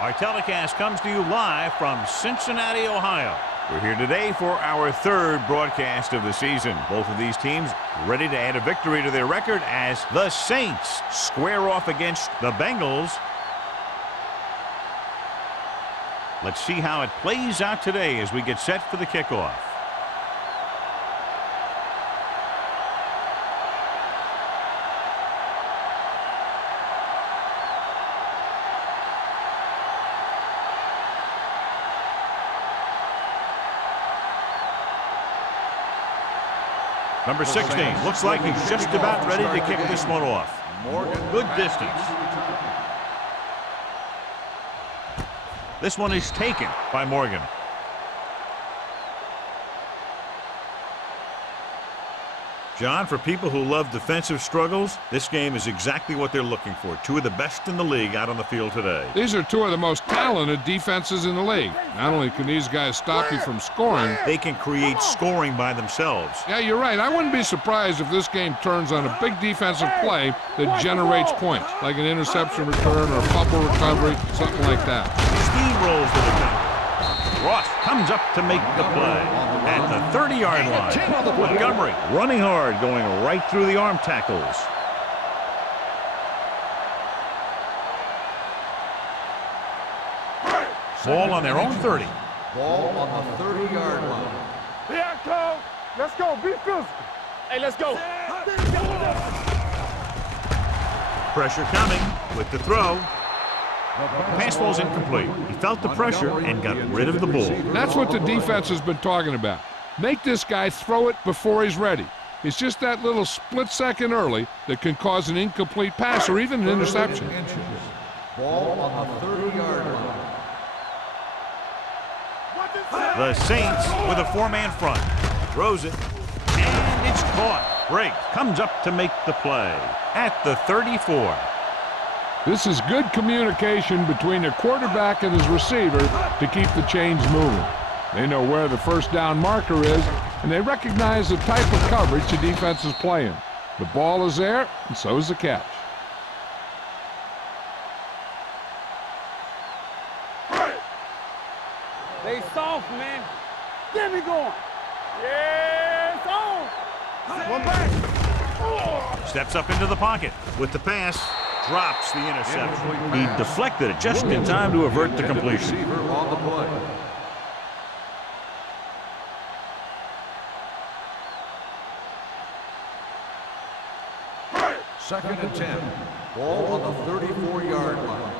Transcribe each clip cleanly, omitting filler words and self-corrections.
Our telecast comes to you live from Cincinnati, Ohio. We're here today for our third broadcast of the season. Both of these teams ready to add a victory to their record as the Saints square off against the Bengals. Let's see how it plays out today as we get set for the kickoff. Number 16 looks like he's just about ready to kick this one off. Good distance. This one is taken by Morgan. John, for people who love defensive struggles, this game is exactly what they're looking for. Two of the best in the league out on the field today. These are two of the most talented defenses in the league. Not only can these guys stop you from scoring, they can create scoring by themselves. Yeah, you're right. I wouldn't be surprised if this game turns on a big defensive play that generates points, like an interception return or a fumble recovery, something like that. Steamrolls to the top. Ross comes up to make the play at the 30-yard line. Montgomery running hard, going right through the arm tackles. Ball on their own 30. Ball on the 30-yard line. Yeah, Cole. Let's go. Be physical. Hey, let's go. Pressure coming with the throw. Pass ball's incomplete. He felt the pressure and got rid of the ball. That's what the defense has been talking about. Make this guy throw it before he's ready. It's just that little split second early that can cause an incomplete pass or even an interception. Ball on the 30-yard line. The Saints with a four-man front. Throws it, and it's caught. Briggs comes up to make the play at the 34. This is good communication between the quarterback and his receiver to keep the chains moving. They know where the first down marker is, and they recognize the type of coverage the defense is playing. The ball is there, and so is the catch. They soft, man. Get me going. Yeah, it's on. One back. Steps up into the pocket with the pass. Drops the interception. He deflected it just in time to avert the completion. On the play. Second and 10. Ball on the 34-yard line.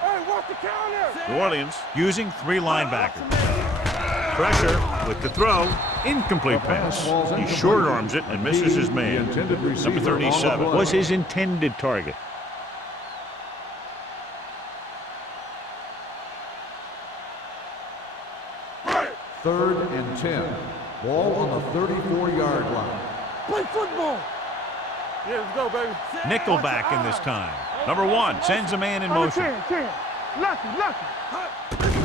Hey, what's the counter? New Orleans using three linebackers. Pressure with the throw. Incomplete pass. He short arms it and misses his man. Number 37 was his intended target. Third and 10. Ball on the 34-yard line. Play football. Yeah, let's go, baby. Nickelback in this time. Number 1 sends a man in motion. Lucky.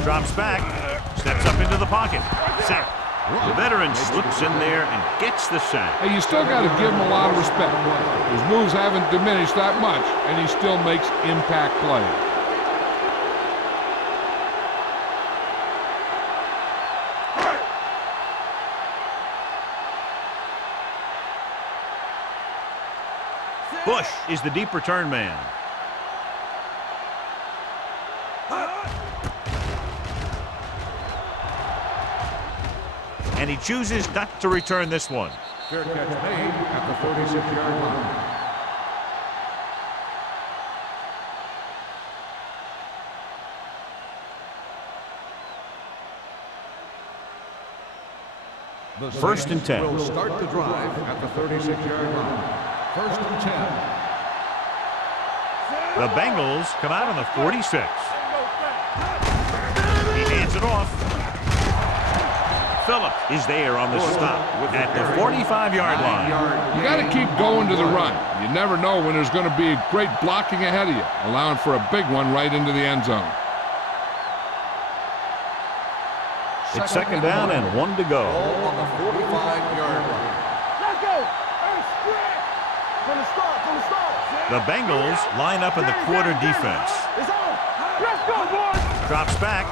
Drops back. Steps up into the pocket. Sack. The veteran slips in there and gets the sack. Hey, you still got to give him a lot of respect. His moves haven't diminished that much, and he still makes impact plays. Bush is the deep return man. And he chooses not to return this one. Fair catch made at the 36-yard line. The First and 10. will start the drive at the 36-yard line. First and 10. The Bengals come out on the 46. He hands it off. Phillip is there on the stop at the 45-yard line. You got to keep going to the run. You never know when there's going to be great blocking ahead of you, allowing for a big one right into the end zone. It's second down and 1 to go. Ball on the 45-yard line. Let's go. Hey, split. From the start, from the start. The Bengals line up in the quarter defense. It's on. Let's go, boys. Drops back.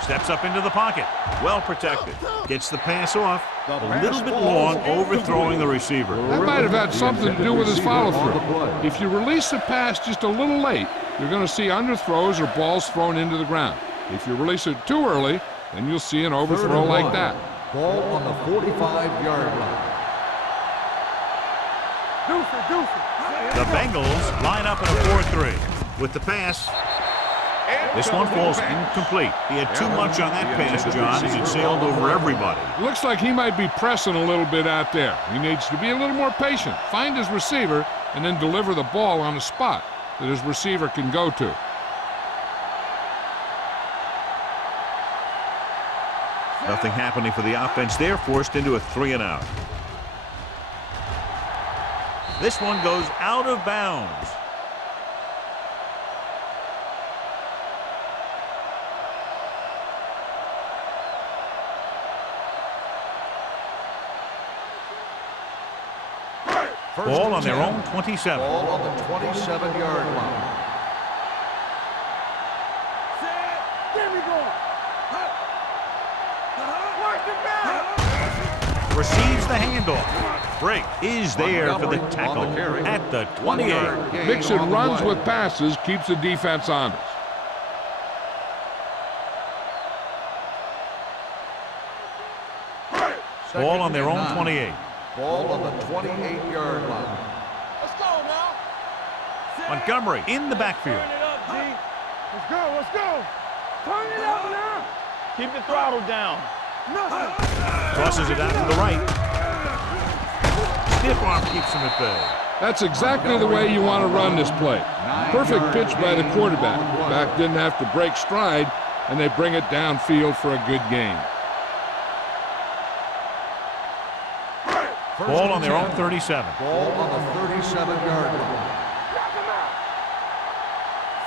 Steps up into the pocket. Well protected. Gets the pass off. A little bit long, overthrowing the receiver. That might have had something to do with his follow-through. If you release the pass just a little late, you're going to see underthrows or balls thrown into the ground. If you release it too early, then you'll see an overthrow like that. Ball on the 45-yard line. The Bengals line up in a 4-3. With the pass, this one falls incomplete. He had too much on that pass, John, as it sailed over everybody. Looks like he might be pressing a little bit out there. He needs to be a little more patient, find his receiver, and then deliver the ball on a spot that his receiver can go to. Nothing happening for the offense there, forced into a 3-and-out. This one goes out of bounds. Ball on their own 27. Ball on the 27-yard line. Receives the handoff. Break is there for the tackle at the 28. Mixing runs with passes keeps the defense honest. Ball on their own 28. Ball on the 28-yard line. Let's go now. Montgomery in the backfield. Turn it up, G. Let's go, let's go. Turn it up now. Keep the throttle down. Crosses it out to the right. Stiff arm keeps him at bay. That's exactly the way you want to run this play. Perfect pitch by the quarterback. Back didn't have to break stride, and they bring it downfield for a good gain. Ball on their own 37. Ball on the 37-yard line.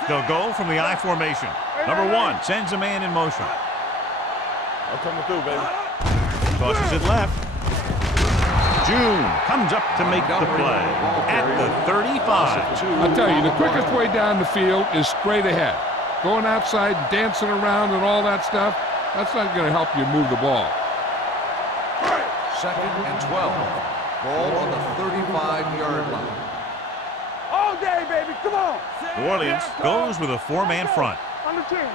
They'll go from the I formation. Number 1 sends a man in motion. I'm coming through, baby. Tosses it left. June comes up to make the play at the 35. I'll tell you, the quickest way down the field is straight ahead. Going outside, dancing around and all that stuff, that's not going to help you move the ball. Second and 12. Ball on the 35-yard line. All day, baby. Come on. New Orleans goes with a 4-man front. Under 10.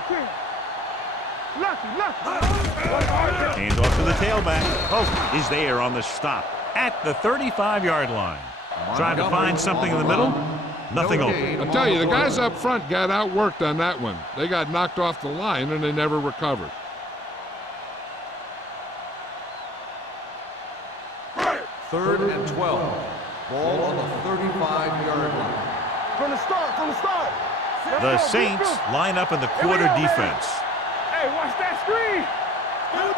Lucky. Hands off to the tailback. Hope is there on the stop at the 35-yard line. Trying to find something in the middle. Nothing open. I'll tell you, the guys up front got outworked on that one. They got knocked off the line and they never recovered. Third and 12. Ball on the 35-yard line. From the start. The Saints line up in the quarter defense. Hey, watch that screen. All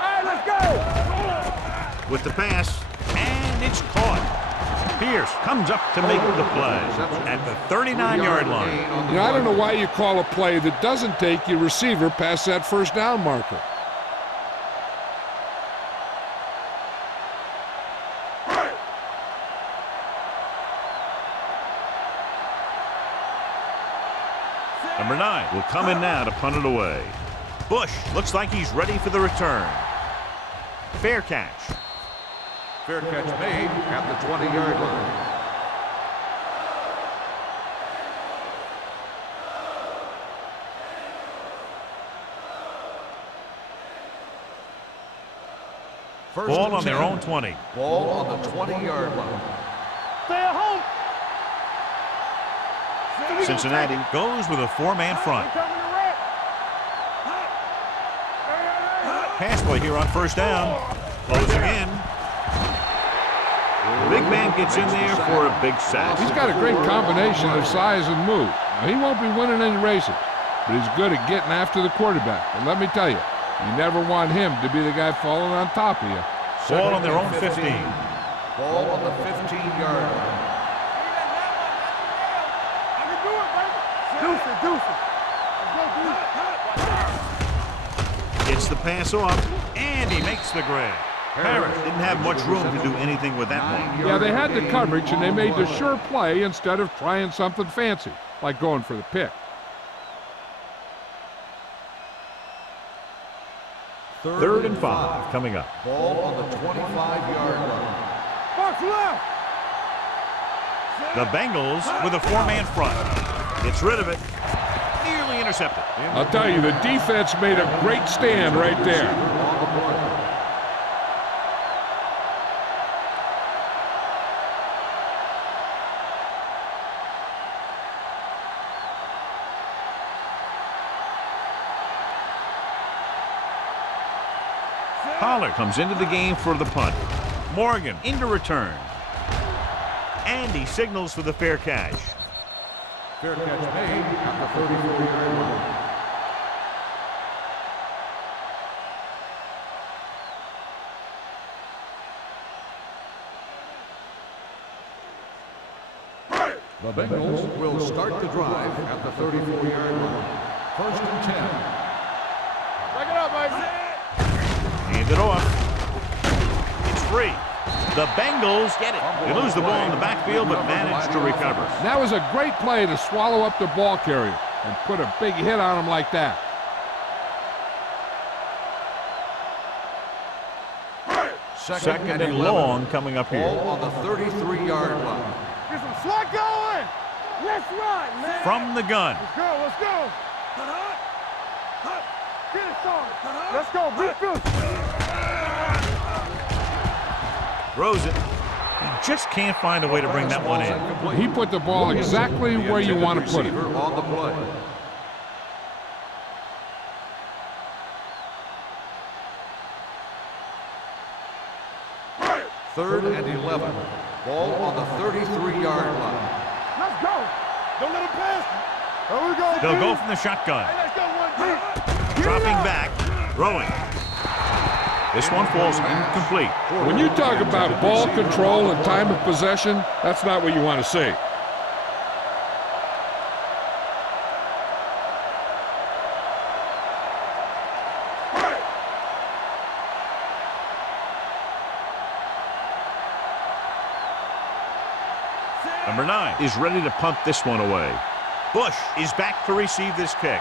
right, let's go. With the pass, and it's caught. Pierce comes up to make the play at the 39-yard line. You know, I don't know why you call a play that doesn't take your receiver past that first down marker. Number 9 will come in now to punt it away. Bush looks like he's ready for the return. Fair catch. Fair catch made at the 20-yard line. Ball on their own 20. Ball on the 20-yard line. Stay at home. Cincinnati goes with a 4-man front. pass play here on first down. Closing in. The big man gets in there for a big sack. He's got a great combination of size and move. Now, he won't be winning any races, but he's good at getting after the quarterback. And let me tell you, you never want him to be the guy falling on top of you. Ball on their own 15. Ball on the 15-yard line. I can do it, baby. Deuce it. Let's go, Gets the pass off, and he makes the grab. Harris didn't have much room to do anything with that one. Yeah, they had the coverage, and they made the sure play instead of trying something fancy, like going for the pick. Third and 5 coming up. Ball on the 25-yard line. Box left. The Bengals with a 4-man front. Gets rid of it. Nearly intercepted. I'll tell you, the defense made a great stand right there. On the play. Pollard comes into the game for the punt. Morgan into return. And he signals for the fair catch. Fair catch made at the 34-yard line. The Bengals will start the drive at the 34-yard line. First and 10. Break it up, baby. Hand it off. It's free. The Bengals get it. They lose the ball in the backfield, but manage to recover. That was a great play to swallow up the ball carrier and put a big hit on him like that. Second and long coming up here. Ball on the 33-yard line. Get some slot going. Let's run, man. From the gun. Let's go. Get it started. Let's go. Beat this. Throws it. He just can't find a way to bring that one in. He put the ball exactly where you want to put it. On the play. Third and 11. Ball on the 33-yard line. Let's go. Don't let him pass. There we go. They'll go from the shotgun. Hey, let's go one deep. Dropping back. Throwing. This one falls incomplete. When you talk about ball control and time of possession, that's not what you want to see. Number 9 is ready to punt this one away. Bush is back to receive this kick.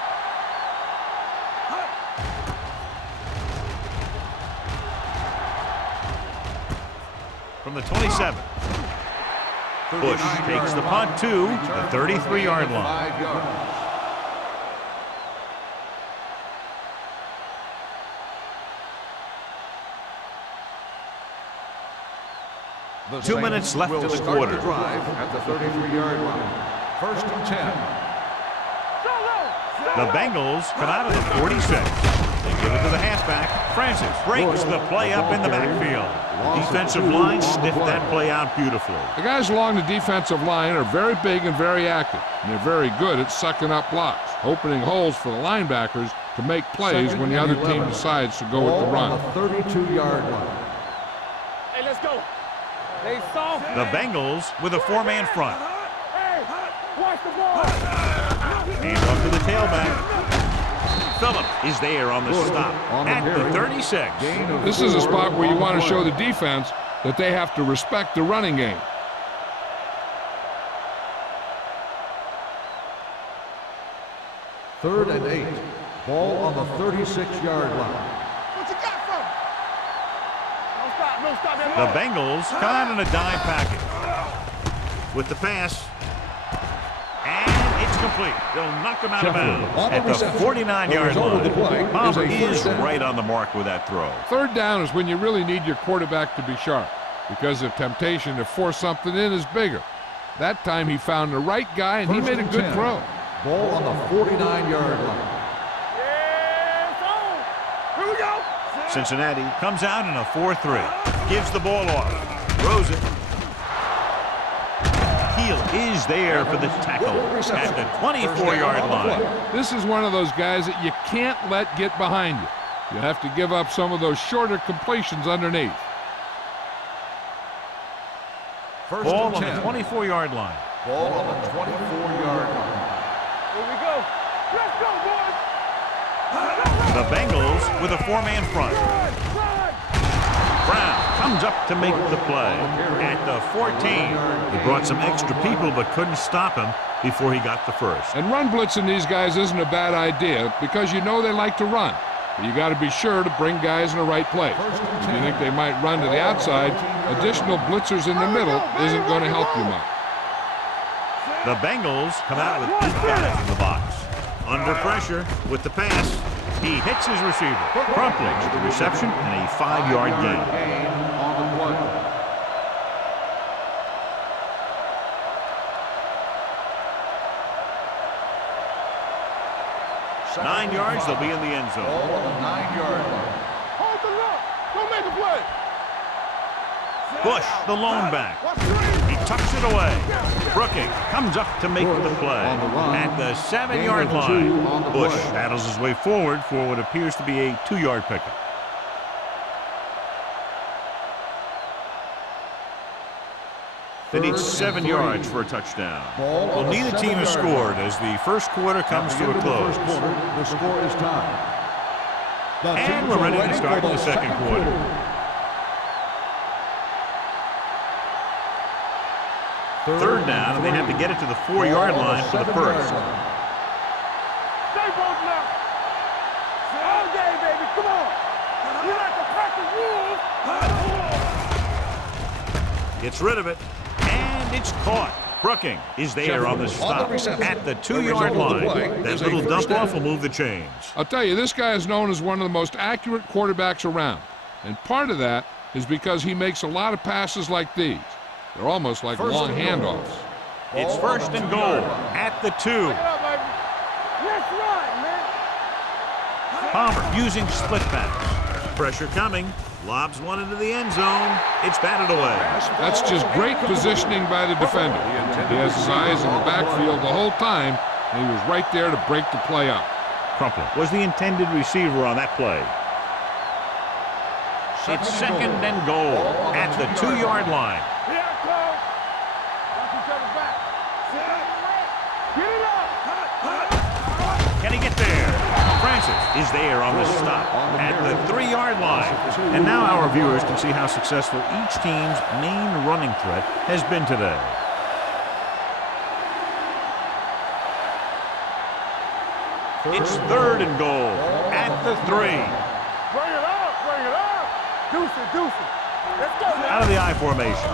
From the 27. Bush takes the punt to the 33-yard line. 5 yards. The 2 minutes left will in the start quarter. The drive at the 33-yard line. First and 10. The Bengals come out of the 46. They give it to the halfback. Francis breaks the play up in the backfield. The defensive line sniffed that play out beautifully. The guys along the defensive line are very big and very active, and they're very good at sucking up blocks, opening holes for the linebackers to make plays when the other team decides to go with the run. On the 32-yard line. Hey, let's go. They soft. The Bengals with a 4-man front. Hey, watch the ball. Hand off to the tailback. Phillips is there on the stop at the 36. This is a spot where you want to show the defense that they have to respect the running game. Third and 8. Ball on the 36-yard line. What you got from? No stop. The Bengals come out in a dime package. With the pass. And it's complete. They'll knock him out of bounds at the 49-yard line. Palmer is right on the mark with that throw. Third down is when you really need your quarterback to be sharp, because the temptation to force something in is bigger. That time he found the right guy, and he made a good throw. Ball on the 49-yard line. Yeah, it's on. Here we go. Cincinnati comes out in a 4-3. Gives the ball off. Throws it. Heel is there for the tackle at the 24-yard line. This is one of those guys that you can't let get behind you. You have to give up some of those shorter completions underneath. Ball on the 24-yard line. Ball on the 24-yard line. Here we go. Let's go, boys. The Bengals with a 4-man front. Brown comes up to make the play at the 14. He brought some extra people but couldn't stop him before he got the first. And run blitzing these guys isn't a bad idea because you know they like to run. But you got to be sure to bring guys in the right place. If you think they might run to the outside, additional blitzers in the middle isn't going to help you much. The Bengals come out with 8 guys in the box. Under pressure with the pass. He hits his receiver. Promptly to the reception and a 5-yard gain. On the play. Nine yards, they'll be in the end zone. Ball on the 9-yard line. Hold the look. Don't make a play. Bush, the lone back. He tucks it away. Brooking comes up to make the play at the 7-yard line. Bush battles his way forward for what appears to be a 2-yard pickup. They need 7 yards for a touchdown. Well, neither team has scored as the first quarter comes to a close. The score is tied. And we're ready to start the second quarter. Third down, and they have to get it to the 4-yard line for the first. Stay both now. All day, baby. Come on. You like to practice rules. Gets rid of it, and it's caught. Brooking is there on the stop at the 2-yard line. That little dump-off will move the chains. I'll tell you, this guy is known as one of the most accurate quarterbacks around. And part of that is because he makes a lot of passes like these. They're almost like long handoffs. It's first and goal at the 2. Let's run, man. Palmer using split backs. Pressure coming. Lobs one into the end zone. It's batted away. That's just great positioning by the defender. He has his eyes in the backfield the whole time, and he was right there to break the play up. Crumpler was the intended receiver on that play. It's second and goal at the 2-yard line. Here I come. Watch each other back. Get it up. Can he get there? Francis is there on the stop at the 3-yard line. And now our viewers can see how successful each team's main running threat has been today. It's third and goal at the 3. Bring it up. Bring it up. Deuce it. Deuce it. Let's go now. Out of the I formation.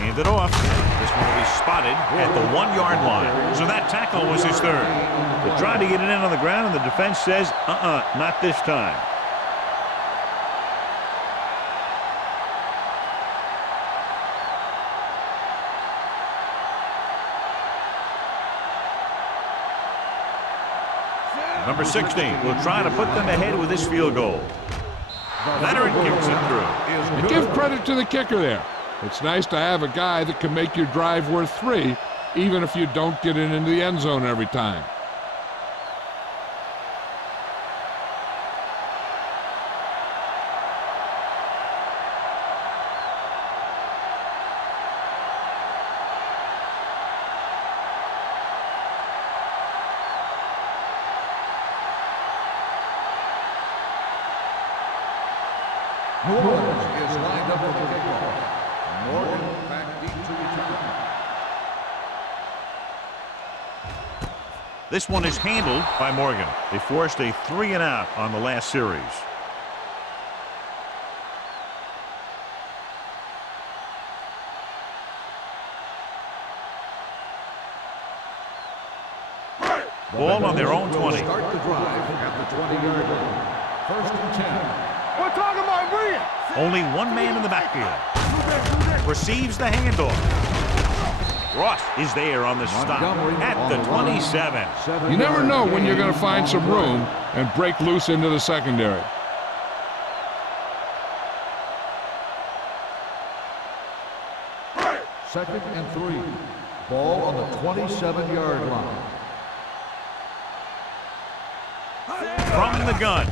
Hand it off. This one will be spotted at the 1-yard line. So that tackle was his third. They tried to get it in on the ground, and the defense says, not this time. Number 16 will try to put them ahead with this field goal. Leonard kicks it through. And give credit to the kicker there. It's nice to have a guy that can make your drive worth 3, even if you don't get it into the end zone every time. New Orleans is lined up for the kickoff. Morgan back deep to return. This one is handled by Morgan. They forced a 3-and-out on the last series. Ball on their own 20. Start the drive at the 20-yard line. First and 10. We're talking about bringing. Only one man in the backfield. Receives the handoff. Ross is there on the stop at the 27. You never know when you're going to find some room and break loose into the secondary. Second and 3. Ball on the 27-yard line. From the gun.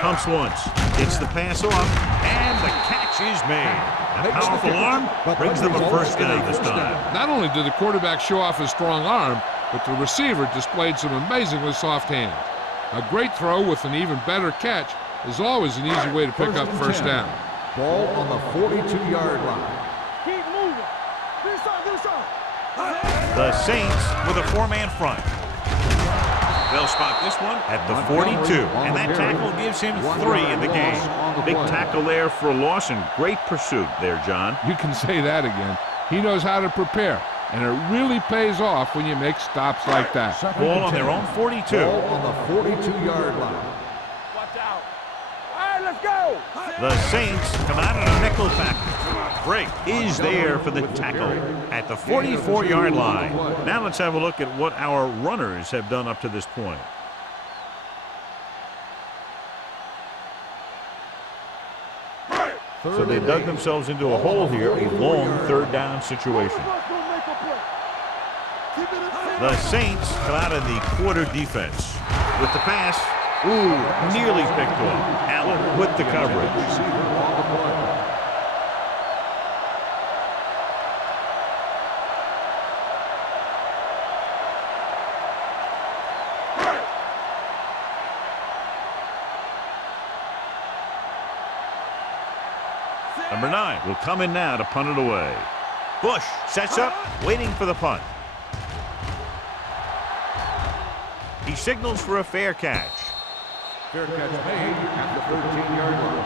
Pumps once. Gets the pass off. And the catch is made. A powerful arm brings them a first down this time. Not only did the quarterback show off his strong arm, but the receiver displayed some amazingly soft hands. A great throw with an even better catch is always an easy way to pick up first down. Ball on the 42-yard line. Keep moving. Do something. The Saints with a four-man front. They'll spot this one at the 42, and that tackle gives him 3 in the game. Big tackle there for Lawson. Great pursuit there, John. You can say that again. He knows how to prepare, and it really pays off when you make stops like that. Ball on their own 42. Ball on the 42-yard line. Watch out. All right, let's go. The Saints come out in a nickel package. Break is there for the tackle at the 44-yard line. Now let's have a look at what our runners have done up to this point. So they dug themselves into a hole here, a long third down situation. The Saints come out in the quarter defense. With the pass, nearly picked off. Allen with the coverage. Number 9 will come in now to punt it away. Bush sets up, waiting for the punt. He signals for a fair catch. Fair catch made at the 13-yard line.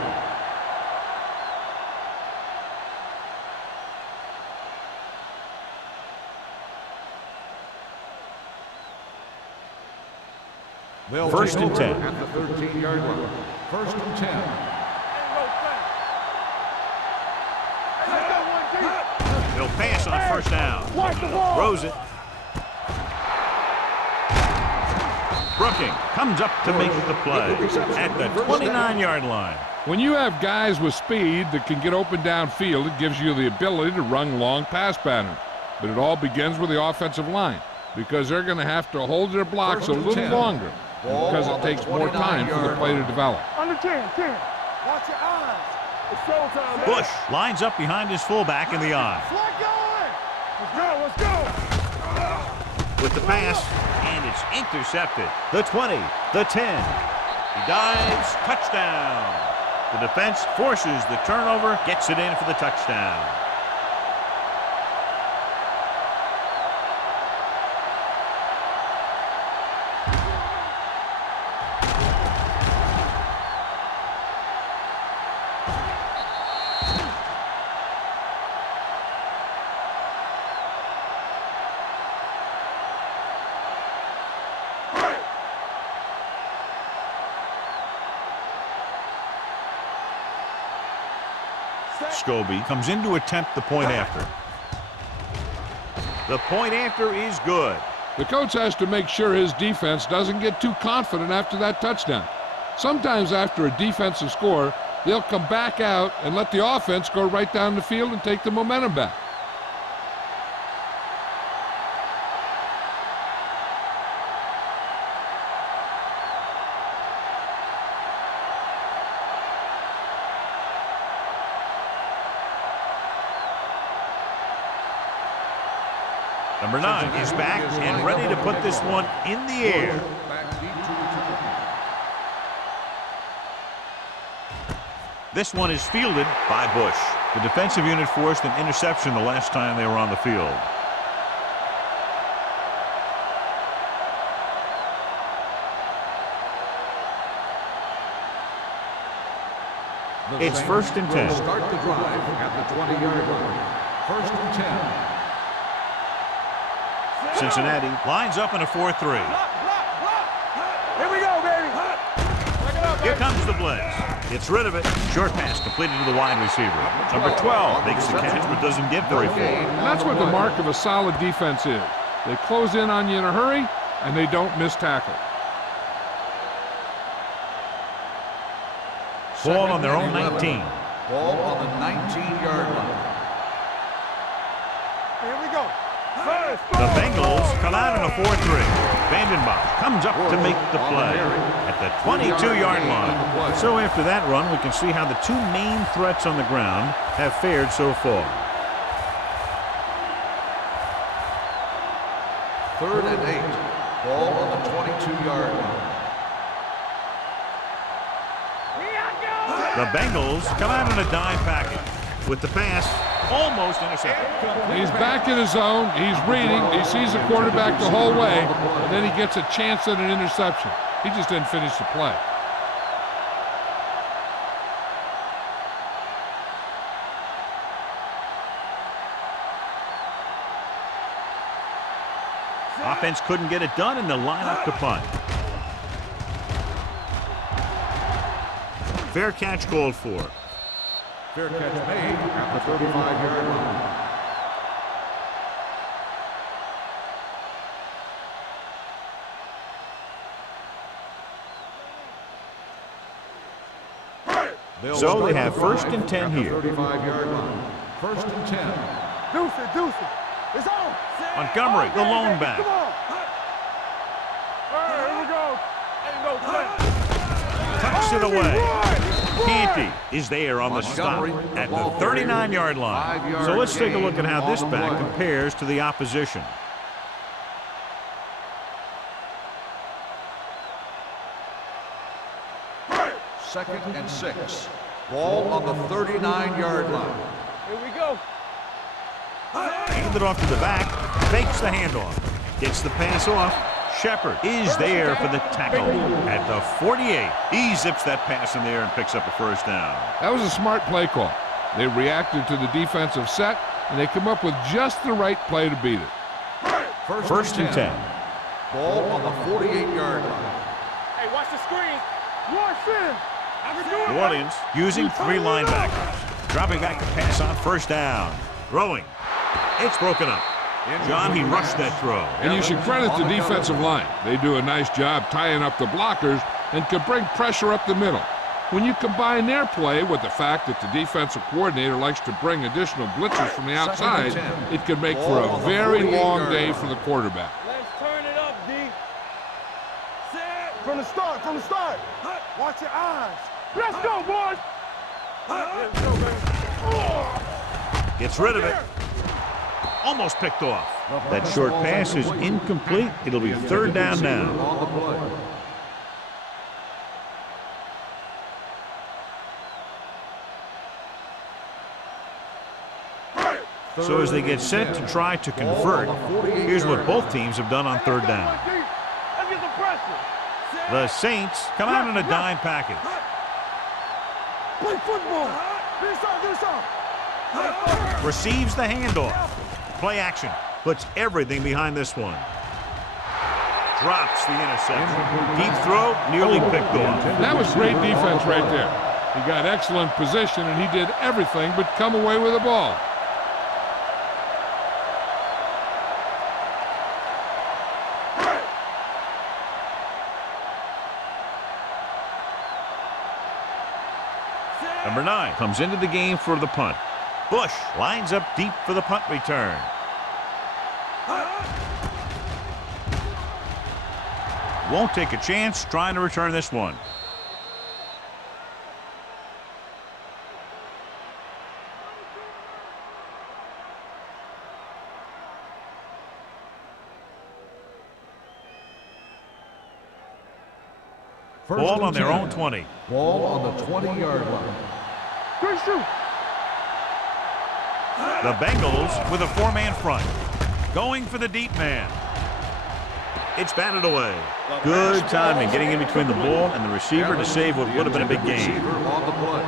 First and 10. At the 13-yard line. First and 10. He'll pass on first down. Throws it. Brooking comes up to make the play at the 29-yard line. When you have guys with speed that can get open downfield, it gives you the ability to run long pass patterns. But it all begins with the offensive line, because they're going to have to hold their blocks a little longer, because it takes more time for the play to develop. Under 10. Watch your eyes. It's showtime. Bush lines up behind his fullback in the eye. Let's go. With the pass, and it's intercepted. The 20, the 10. He dives, touchdown. The defense forces the turnover, gets it in for the touchdown. Scobie comes in to attempt the point after. The point after is good. The coach has to make sure his defense doesn't get too confident after that touchdown. Sometimes after a defensive score, they'll come back out and let the offense go right down the field and take the momentum back. Number 9 is back and ready to put this one in the air. This one is fielded by Bush. The defensive unit forced an interception the last time they were on the field. It's first and 10. Start the drive at the 20-yard line. First and 10. Cincinnati lines up in a 4-3. Here we go, baby. Here comes the blitz. Gets rid of it. Short pass completed to the wide receiver. Number 12 makes the catch but doesn't get very far. And that's what the mark of a solid defense is. They close in on you in a hurry, and they don't miss tackle. Ball on their own 19. Ball on the 19-yard line. The Bengals come out in a 4-3. Vandenbach comes up to make the play at the 22-yard line. So after that run, we can see how the two main threats on the ground have fared so far. 3rd and 8. Ball on the 22-yard line. The Bengals come out in a dime package with the pass almost intercepted. He's back in his zone. He's reading. He sees the quarterback the whole way, and then he gets a chance at an interception. He just didn't finish the play. Offense couldn't get it done, and the lineup to punt. Fair catch called for. Fair catch made at the 35-yard line. So they have 1st and 10 here. 35-yard line. 1st and 10. Deuce it, deuce it. It's on. Montgomery, the lone back. Come on. All right, here we go. Ain't no play. Tucks it away. Canty is there on the stop at the 39-yard line. So let's take a look at how this back compares to the opposition. Second and 6. Ball on the 39-yard line. Here we go. Hand it off to the back. Fakes the handoff. Gets the pass off. Shepard is there for the tackle at the 48. He zips that pass in the air and picks up a 1st down. That was a smart play call. They reacted to the defensive set, and they come up with just the right play to beat it. 1st and 10. Ball on the 48-yard line. Hey, watch the screen. Watch it. New Orleans using 3 linebackers. Dropping back to pass on 1st down. Throwing. It's broken up. John, he rushed that throw. And you should credit the defensive line. They do a nice job tying up the blockers and can bring pressure up the middle. When you combine their play with the fact that the defensive coordinator likes to bring additional blitzers from the outside, it can make for a very long day for the quarterback. Let's turn it up, D. From the start, from the start. Watch your eyes. Let's go, boys. Let's go, baby. Gets rid of it. Almost picked off. That short pass is incomplete. It'll be 3rd down now. So as they get set to try to convert, here's what both teams have done on 3rd down. Let's get the pressure. The Saints come out in a dime package. Play football. This off. Receives the handoff. Play action. Puts everything behind this one. Drops the interception. Deep throw, nearly picked off. That was great defense right there. He got excellent position, and he did everything but come away with the ball. Number 9 comes into the game for the punt. Bush lines up deep for the punt return. Won't take a chance trying to return this one. Ball on their own 20. Ball on the 20-yard line. Good shoot. The Bengals with a 4-man front. Going for the deep man. It's batted away. Good timing getting in between the ball and the receiver to save what would have been a big gain. On the play.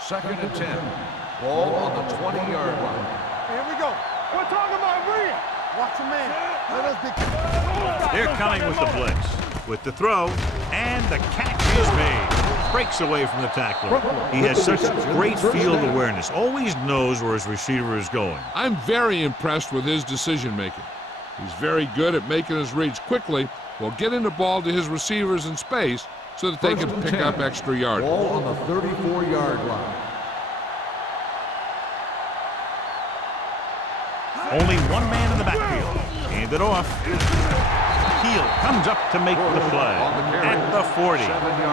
Second and 10. Ball on the 20-yard line. Here we go. We're talking about read. Watch a man. Let us be. They're coming with the blitz. With the throw, and the catch is made. Breaks away from the tackler. He has such great field awareness. Always knows where his receiver is going. I'm very impressed with his decision-making. He's very good at making his reads quickly while getting the ball to his receivers in space so that they can pick up extra yardage. Ball on the 34-yard line. Only one man in the backfield. Hand it off. Heel comes up to make the play at the 40.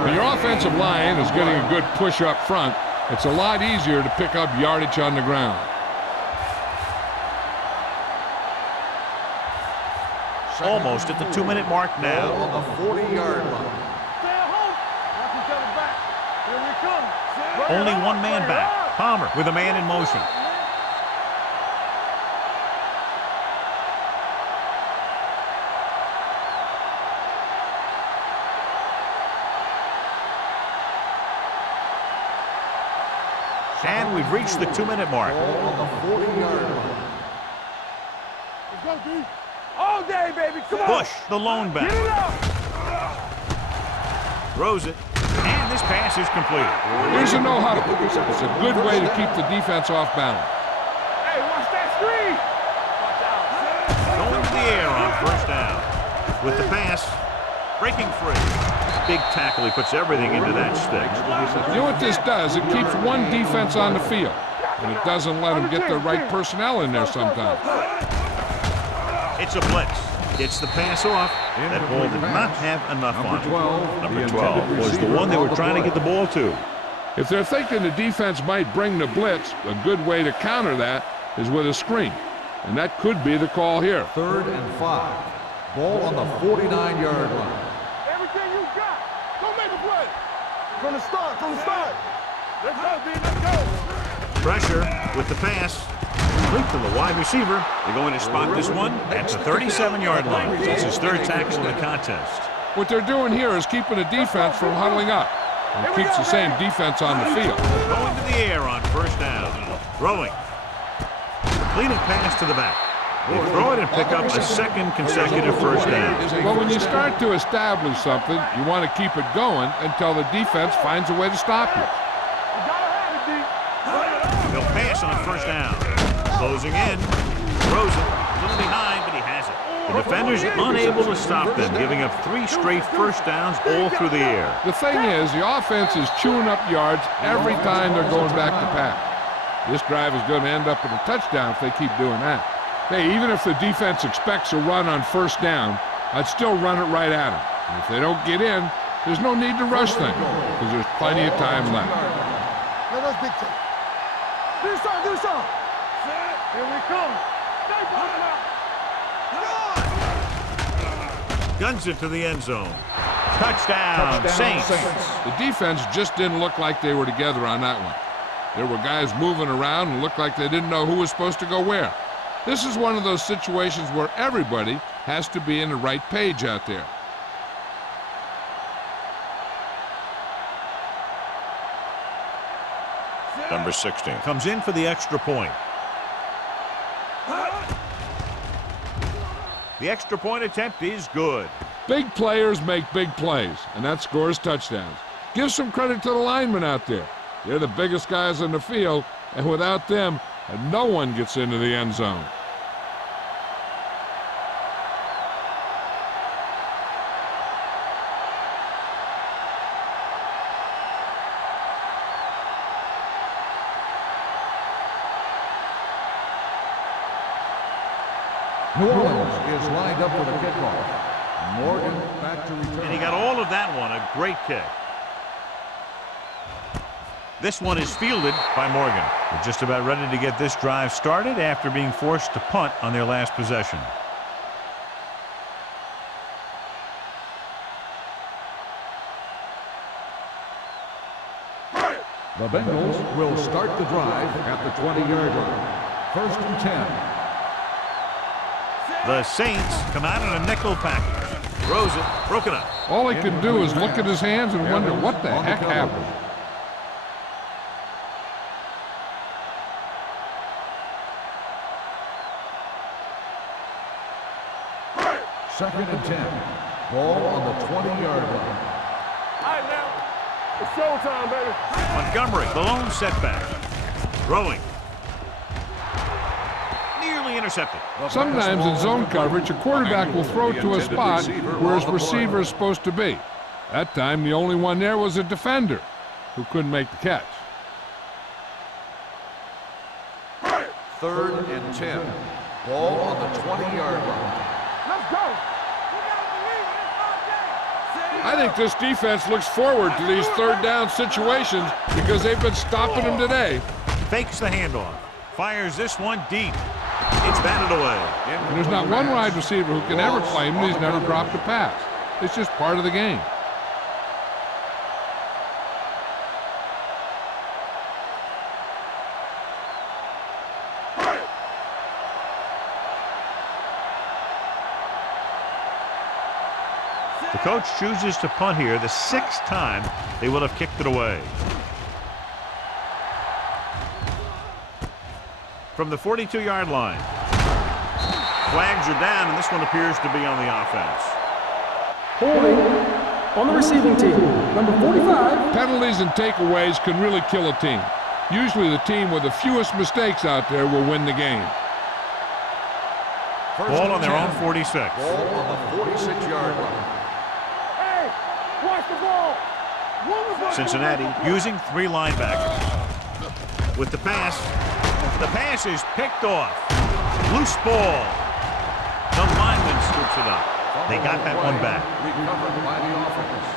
When your offensive line is getting a good push up front, it's a lot easier to pick up yardage on the ground. Almost at the 2-minute mark now. Ball on the 40-yard line. Stay at home. Watch each other back. Here we come. Only one man back. Palmer with a man in motion. And we've reached the 2-minute mark. Ball on the 40-yard line. Let's go, D. All day, baby. Come on. Bush, the lone back. Get it up. Throws it. And this pass is completed. Here's a no huddle. It's a good way to keep the defense off balance. Hey, watch that screen. Going to the air on first down. With the pass, breaking free. Big tackle. He puts everything into that stick. You know what this does? It keeps one defense on the field, and it doesn't let them get the right personnel in there sometimes. It's a blitz. Gets the pass off. That ball did not have enough on it. Number 12 was the one they were trying to get the ball to. If they're thinking the defense might bring the blitz, a good way to counter that is with a screen. And that could be the call here. 3rd and 5. Ball on the 49-yard line. Everything you got. Go make a play. From the start. From the start. Let's go, D. Let's go. Pressure with the pass. Complete to the wide receiver. They're going to spot this one at the 37-yard line. That's his 3rd tackle in the contest. What they're doing here is keeping the defense from huddling up. And it keeps the same defense on the field. Going to the air on first down. Throwing. Leading pass to the back. They throw it and pick up a 2nd consecutive first down. Well, when you start to establish something, you want to keep it going until the defense finds a way to stop you. You gotta have it, D. They'll pass on first down. Closing in. Throws it. A little behind, but he has it. The defenders unable to stop them, giving up 3 straight first downs all through the air. The thing is, the offense is chewing up yards every time they're going back to pass. This drive is going to end up with a touchdown if they keep doing that. Hey, even if the defense expects a run on first down, I'd still run it right at them. And if they don't get in, there's no need to rush things because there's plenty of time left. Let us dictate. Do something, do something. Here we come. Stay putting out. Guns it to the end zone. Touchdown, Saints. The defense just didn't look like they were together on that one. There were guys moving around and looked like they didn't know who was supposed to go where. This is one of those situations where everybody has to be in the right page out there. Number 16 comes in for the extra point. The extra point attempt is good. Big players make big plays, and that scores touchdowns. Give some credit to the linemen out there. They're the biggest guys on the field, and without them, no one gets into the end zone. New Orleans is lined up for the kickoff. Morgan back to return. And he got all of that one. A great kick. This one is fielded by Morgan. They're just about ready to get this drive started after being forced to punt on their last possession. The Bengals will start the drive at the 20-yard line. 1st and 10. The Saints come out in a nickel package. Throws it, broken up. All he can do is look at his hands and wonder what the heck happened. Second and 10. Ball on the 20-yard line. All right, now. It's showtime, baby. Montgomery, the lone setback. Throwing. Nearly intercepted. Sometimes in zone coverage, a quarterback will throw to a spot where his receiver is supposed to be. That time, the only one there was a defender who couldn't make the catch. 3rd and 10. Ball on the 20-yard line. Let's go. I think this defense looks forward to these 3rd down situations because they've been stopping them today. Fakes the handoff. Fires this one deep. It's batted away. And there's not one wide receiver who can ever claim that he's never dropped a pass. It's just part of the game. The coach chooses to punt here the 6th time they will have kicked it away. From the 42-yard line. Flags are down, and this one appears to be on the offense. Holding on the receiving team, number 45. Penalties and takeaways can really kill a team. Usually the team with the fewest mistakes out there will win the game. Ball on their own 46. Ball on the 46-yard line. Hey, watch the ball. Cincinnati using 3 linebackers. With the pass is picked off. Loose ball. The lineman scoops it up. They got that one back. Recovered by the offense.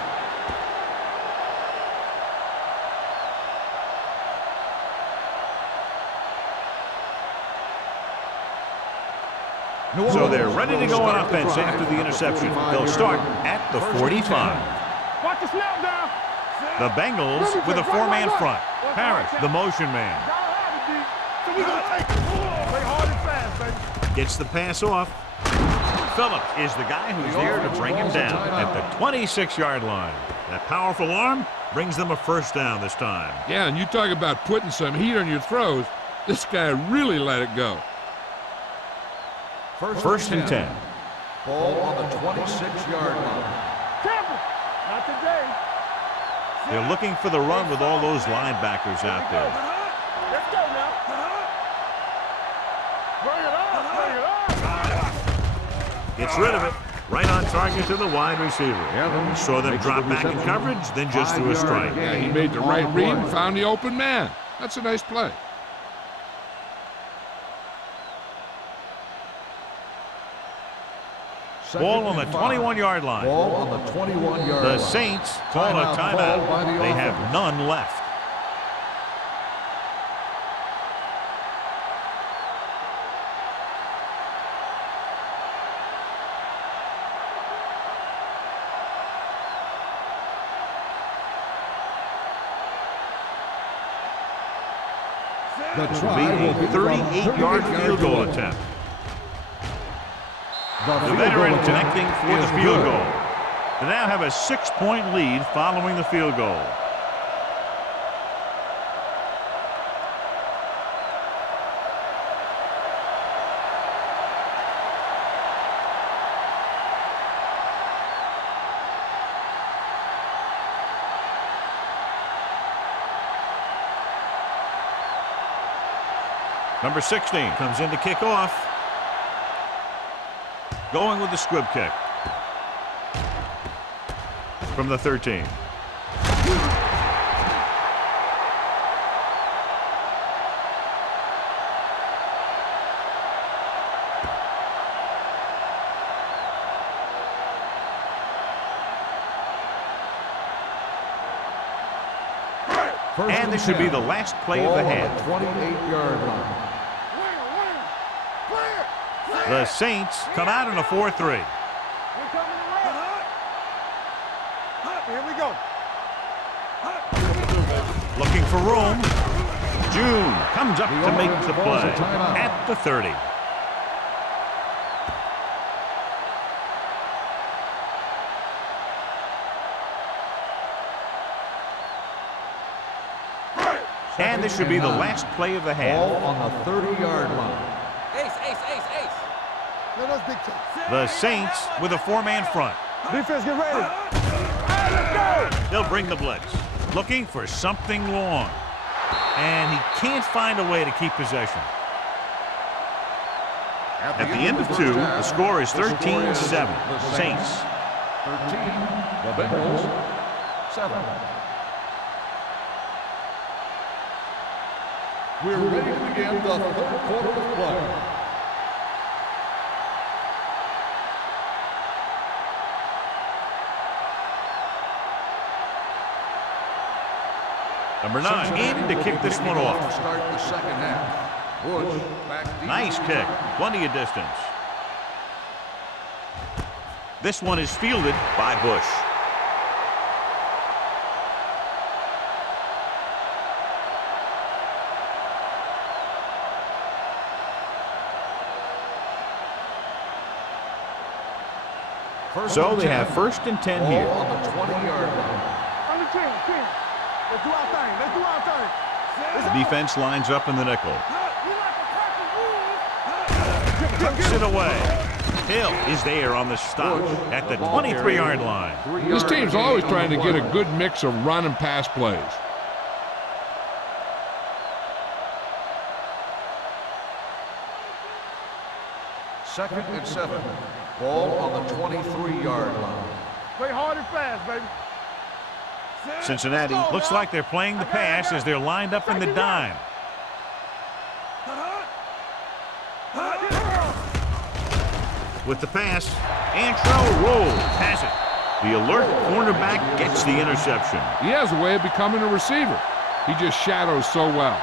So they're ready to go on offense after the interception. They'll start at the 45. Watch the snap down. The Bengals with a 4-man front. Harris, the motion man. So we gonna take it. Play hard and fast, baby. Gets the pass off. Phillips is the guy who's there to bring him down at the 26-yard line. That powerful arm brings them a 1st down this time. Yeah, and you talk about putting some heat on your throws. This guy really let it go. 1st and 10. Ball on the 26-yard line. Campbell, not today. They're looking for the run with all those linebackers out there. Let's go now. Bring it on, bring it on. Gets rid of it. Right on target to the wide receiver. Saw them drop back in coverage, then just threw a strike. Yeah, he made the right read and found the open man. That's a nice play. Ball on the 21-yard line. Ball on the 21-yard line. The Saints call a timeout. They have none left. The It try will be a 38-yard field goal attempt. The veteran connecting for the field goal. They now have a 6-point lead following the field goal. Number 16 comes in to kick off. Going with the squib kick. From the 13. And this should be the last play of the half. 28-yard line. The Saints come out in a 4-3. Here we go. Looking for room. June comes up to make the play at the 30. And this should be the last play of the half. Ball on the 30-yard line. Ace. Let us big time. The Saints with a 4-man front. Defense, get ready. Hey, let's go. They'll bring the blitz. Looking for something long. And he can't find a way to keep possession. At the end of 2, the score is 13-7. Saints. 13, the Bengals 7. We're ready to begin the third quarter of play. Number 9 in to kick this one off. Start the second half. Bush back deep. Nice kick. Plenty of distance. This one is fielded by Bush. So they have 1st and 10 Ball here. on the 20-yard line. On the 10. Let's do our thing. Let's do our thing. The defense lines up in the nickel. We like to tackle Tucks it away. Hill is there on the stop at the 23-yard line. This team's always trying to get a good mix of run and pass plays. Second and 7. Ball on the 23-yard line. Play hard and fast, baby. Cincinnati looks like they're playing the pass as they're lined up in the dime. With the pass, Antrell rolls, has it. The alert cornerback gets the interception. He has a way of becoming a receiver. He just shadows so well.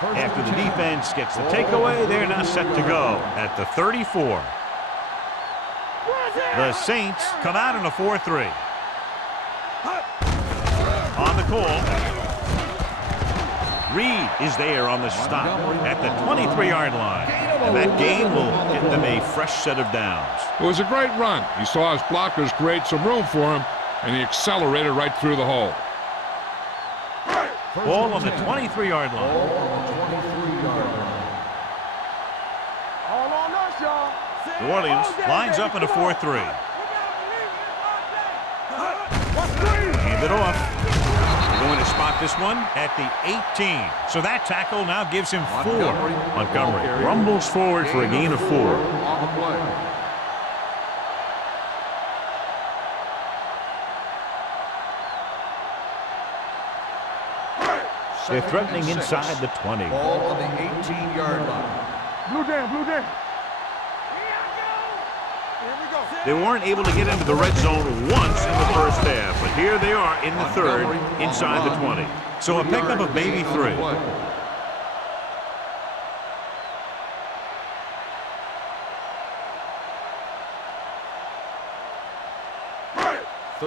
After the defense gets the takeaway, they're now set to go at the 34. The Saints come out in a 4-3. On the call, Reed is there on the stop at the 23-yard line. And that gain will get them a fresh set of downs. It was a great run. He saw his blockers create some room for him, and he accelerated right through the hole. Ball on the 23-yard line. Ball on the 23-yard line. All on us, y'all. New Orleans lines up in a 4-3. Hand it off. They're going to spot this one at the 18. So that tackle now gives him 4. Montgomery rumbles forward for a gain of 4. On the play. They're threatening inside the 20. Ball on the 18-yard line. Blue down. Here we go. They weren't able to get into the red zone once in the first half, but here they are in the third inside the 20. So a pickup of maybe 3.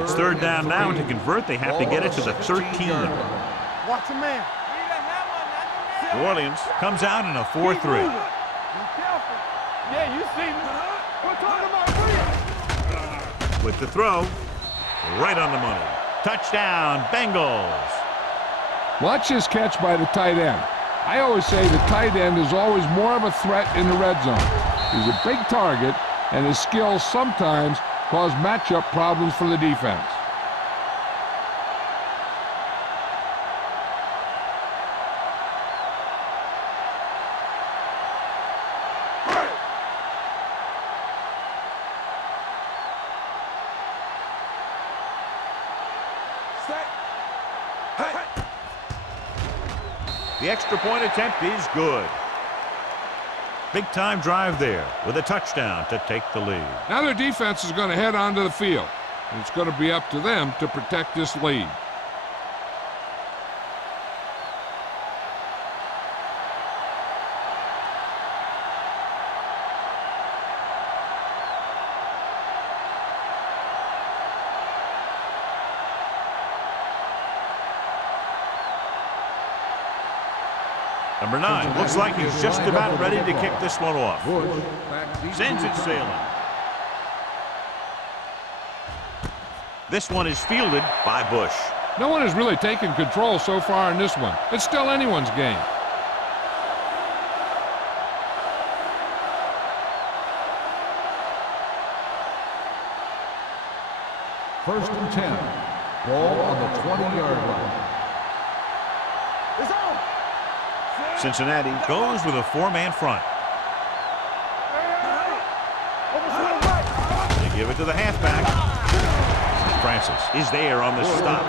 It's third down now, and to convert, they have to get it to the 13. Watch a man. New Orleans comes out in a 4-3. Be careful. Yeah, you see me. We're talking about real. With the throw, right on the money. Touchdown, Bengals. Watch his catch by the tight end. I always say the tight end is always more of a threat in the red zone. He's a big target, and his skills sometimes cause matchup problems for the defense. The extra point attempt is good. Big time drive there with a touchdown to take the lead. Now their defense is going to head onto the field, and it's going to be up to them to protect this lead. Number 9 looks like he's just about ready to kick this one off. Sends it sailing. This one is fielded by Bush. No one has really taken control so far in this one. It's still anyone's game. First and 10. Ball on the 20-yard line. It's on. Cincinnati goes with a 4-man front. They give it to the halfback. Francis is there on the stop.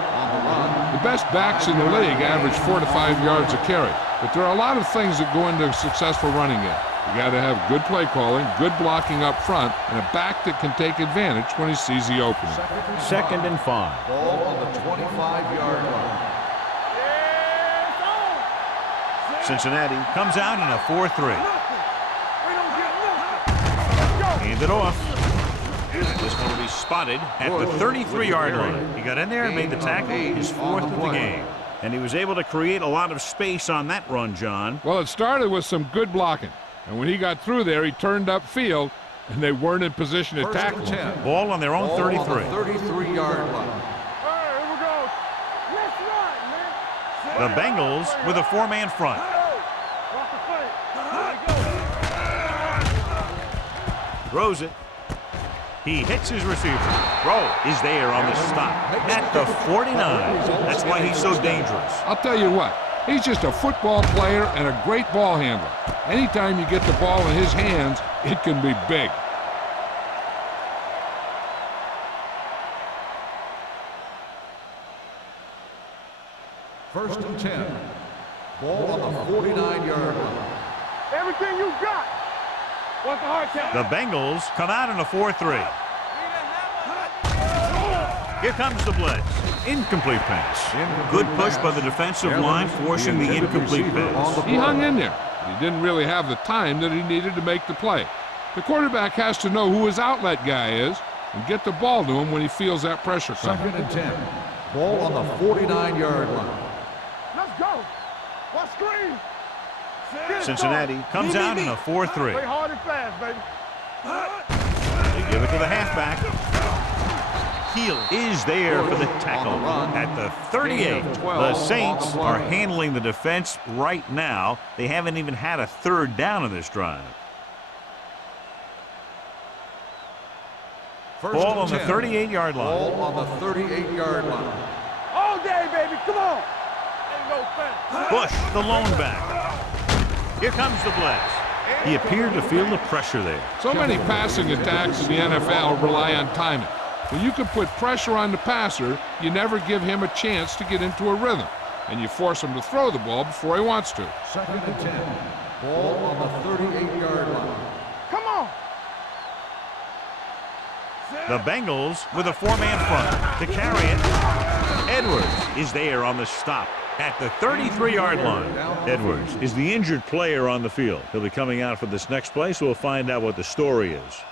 The best backs in the league average 4 to 5 yards a carry, but there are a lot of things that go into a successful running game. You got to have good play calling, good blocking up front, and a back that can take advantage when he sees the opening. 2nd and 5. Ball on the 25-yard line. Cincinnati comes out in a 4-3. Hand it off. This one will be spotted at the 33-yard line. He got in there and made the tackle, his 4th of the game. And he was able to create a lot of space on that run, John. Well, it started with some good blocking. And when he got through there, he turned upfield, and they weren't in position to tackle him. Ball on their own 33. 33-yard line. The Bengals with a 4-man front. Throws it. He hits his receiver. Throw is there on the stop at the 49. That's why he's so dangerous. I'll tell you what, he's just a football player and a great ball handler. Anytime you get the ball in his hands, it can be big. First and 10. Ball on the 49-yard line. Everything you got. What's the hard count? The Bengals come out in a 4-3. Here comes the blitz. Incomplete pass. Good push by the defensive line, forcing the incomplete pass. He hung in there. He didn't really have the time that he needed to make the play. The quarterback has to know who his outlet guy is and get the ball to him when he feels that pressure coming. 2nd and 10. Ball on the 49-yard line. Let's go. What screen? Cincinnati comes out in a 4-3. Play hard and fast, baby. They give it to the halfback. Heel is there for the tackle at the 38. The Saints are handling the defense right now. They haven't even had a 3rd down in this drive. Ball on the 38-yard line. Ball on the 38-yard line. All day, baby. Come on. Ain't no fence. Bush, the lone back. Here comes the blitz. He appeared to feel the pressure there. So many passing attacks in the NFL rely on timing. When you can put pressure on the passer, you never give him a chance to get into a rhythm, and you force him to throw the ball before he wants to. 2nd and 10. Ball on the 38-yard line. Come on. The Bengals with a 4-man front to carry it. Edwards is there on the stop at the 33-yard line. Edwards is the injured player on the field. He'll be coming out for this next play, so we'll find out what the story is.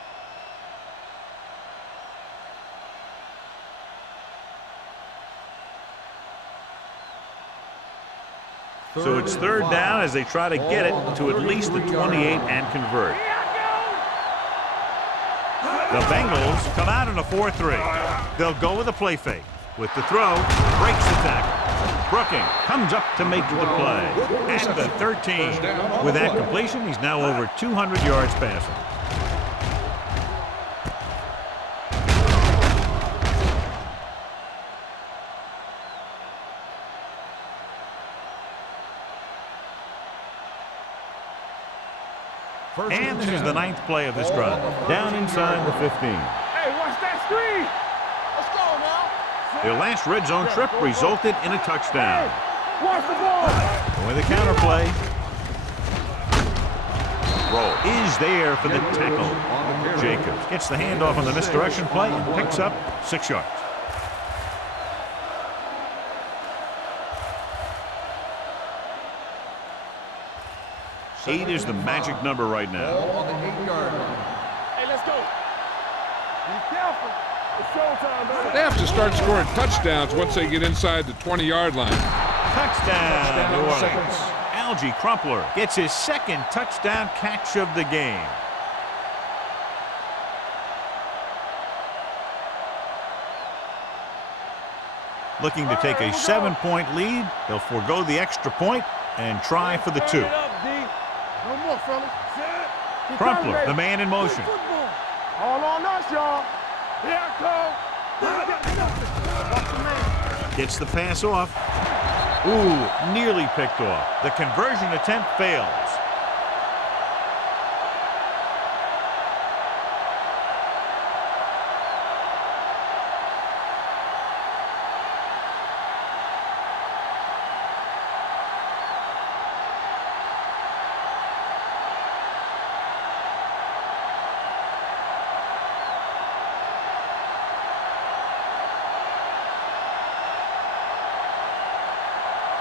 So it's 3rd down as they try to get it to at least the 28 and convert. The Bengals come out in a 4-3. They'll go with a play fake. With the throw, breaks the tackle. Brooking comes up to make the play. At the 13. With that completion, he's now over 200 yards passing. And this is the 9th play of this drive. Down inside the 15. Hey, watch that screen. Let's go now. Their last red zone trip resulted in a touchdown. Hey, watch the ball. With a counter play. Roll is there for the tackle. Jacobs gets the handoff on the misdirection play and picks up 6 yards. Eight is the magic number right now. Ball on the 8-yard line. Hey, let's go. Be careful. It's showtime, baby. They have to start scoring touchdowns once they get inside the 20-yard line. Touchdown, New Orleans. Algie Crumpler gets his 2nd touchdown catch of the game. Looking to take a 7-point lead. They'll forego the extra point and try for the 2. No more, fellas. Crumpler, the man in motion. All on us, y'all. Here I come. Gets the pass off. Ooh, nearly picked off. The conversion attempt fails.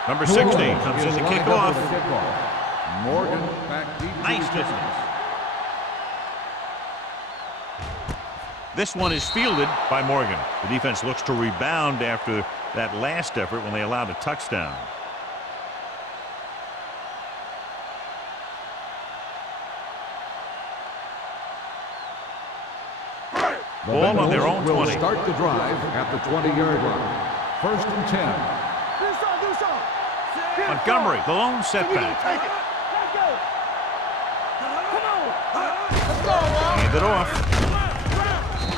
Number 16 comes in to kick off. Morgan back deep. Nice distance. This one is fielded by Morgan. The defense looks to rebound after that last effort when they allowed a touchdown. Ball on their own 20. Start the drive at the 20-yard line. 1st and 10. Montgomery, the lone setback. Take it. Let's go. Come on. Hand it off.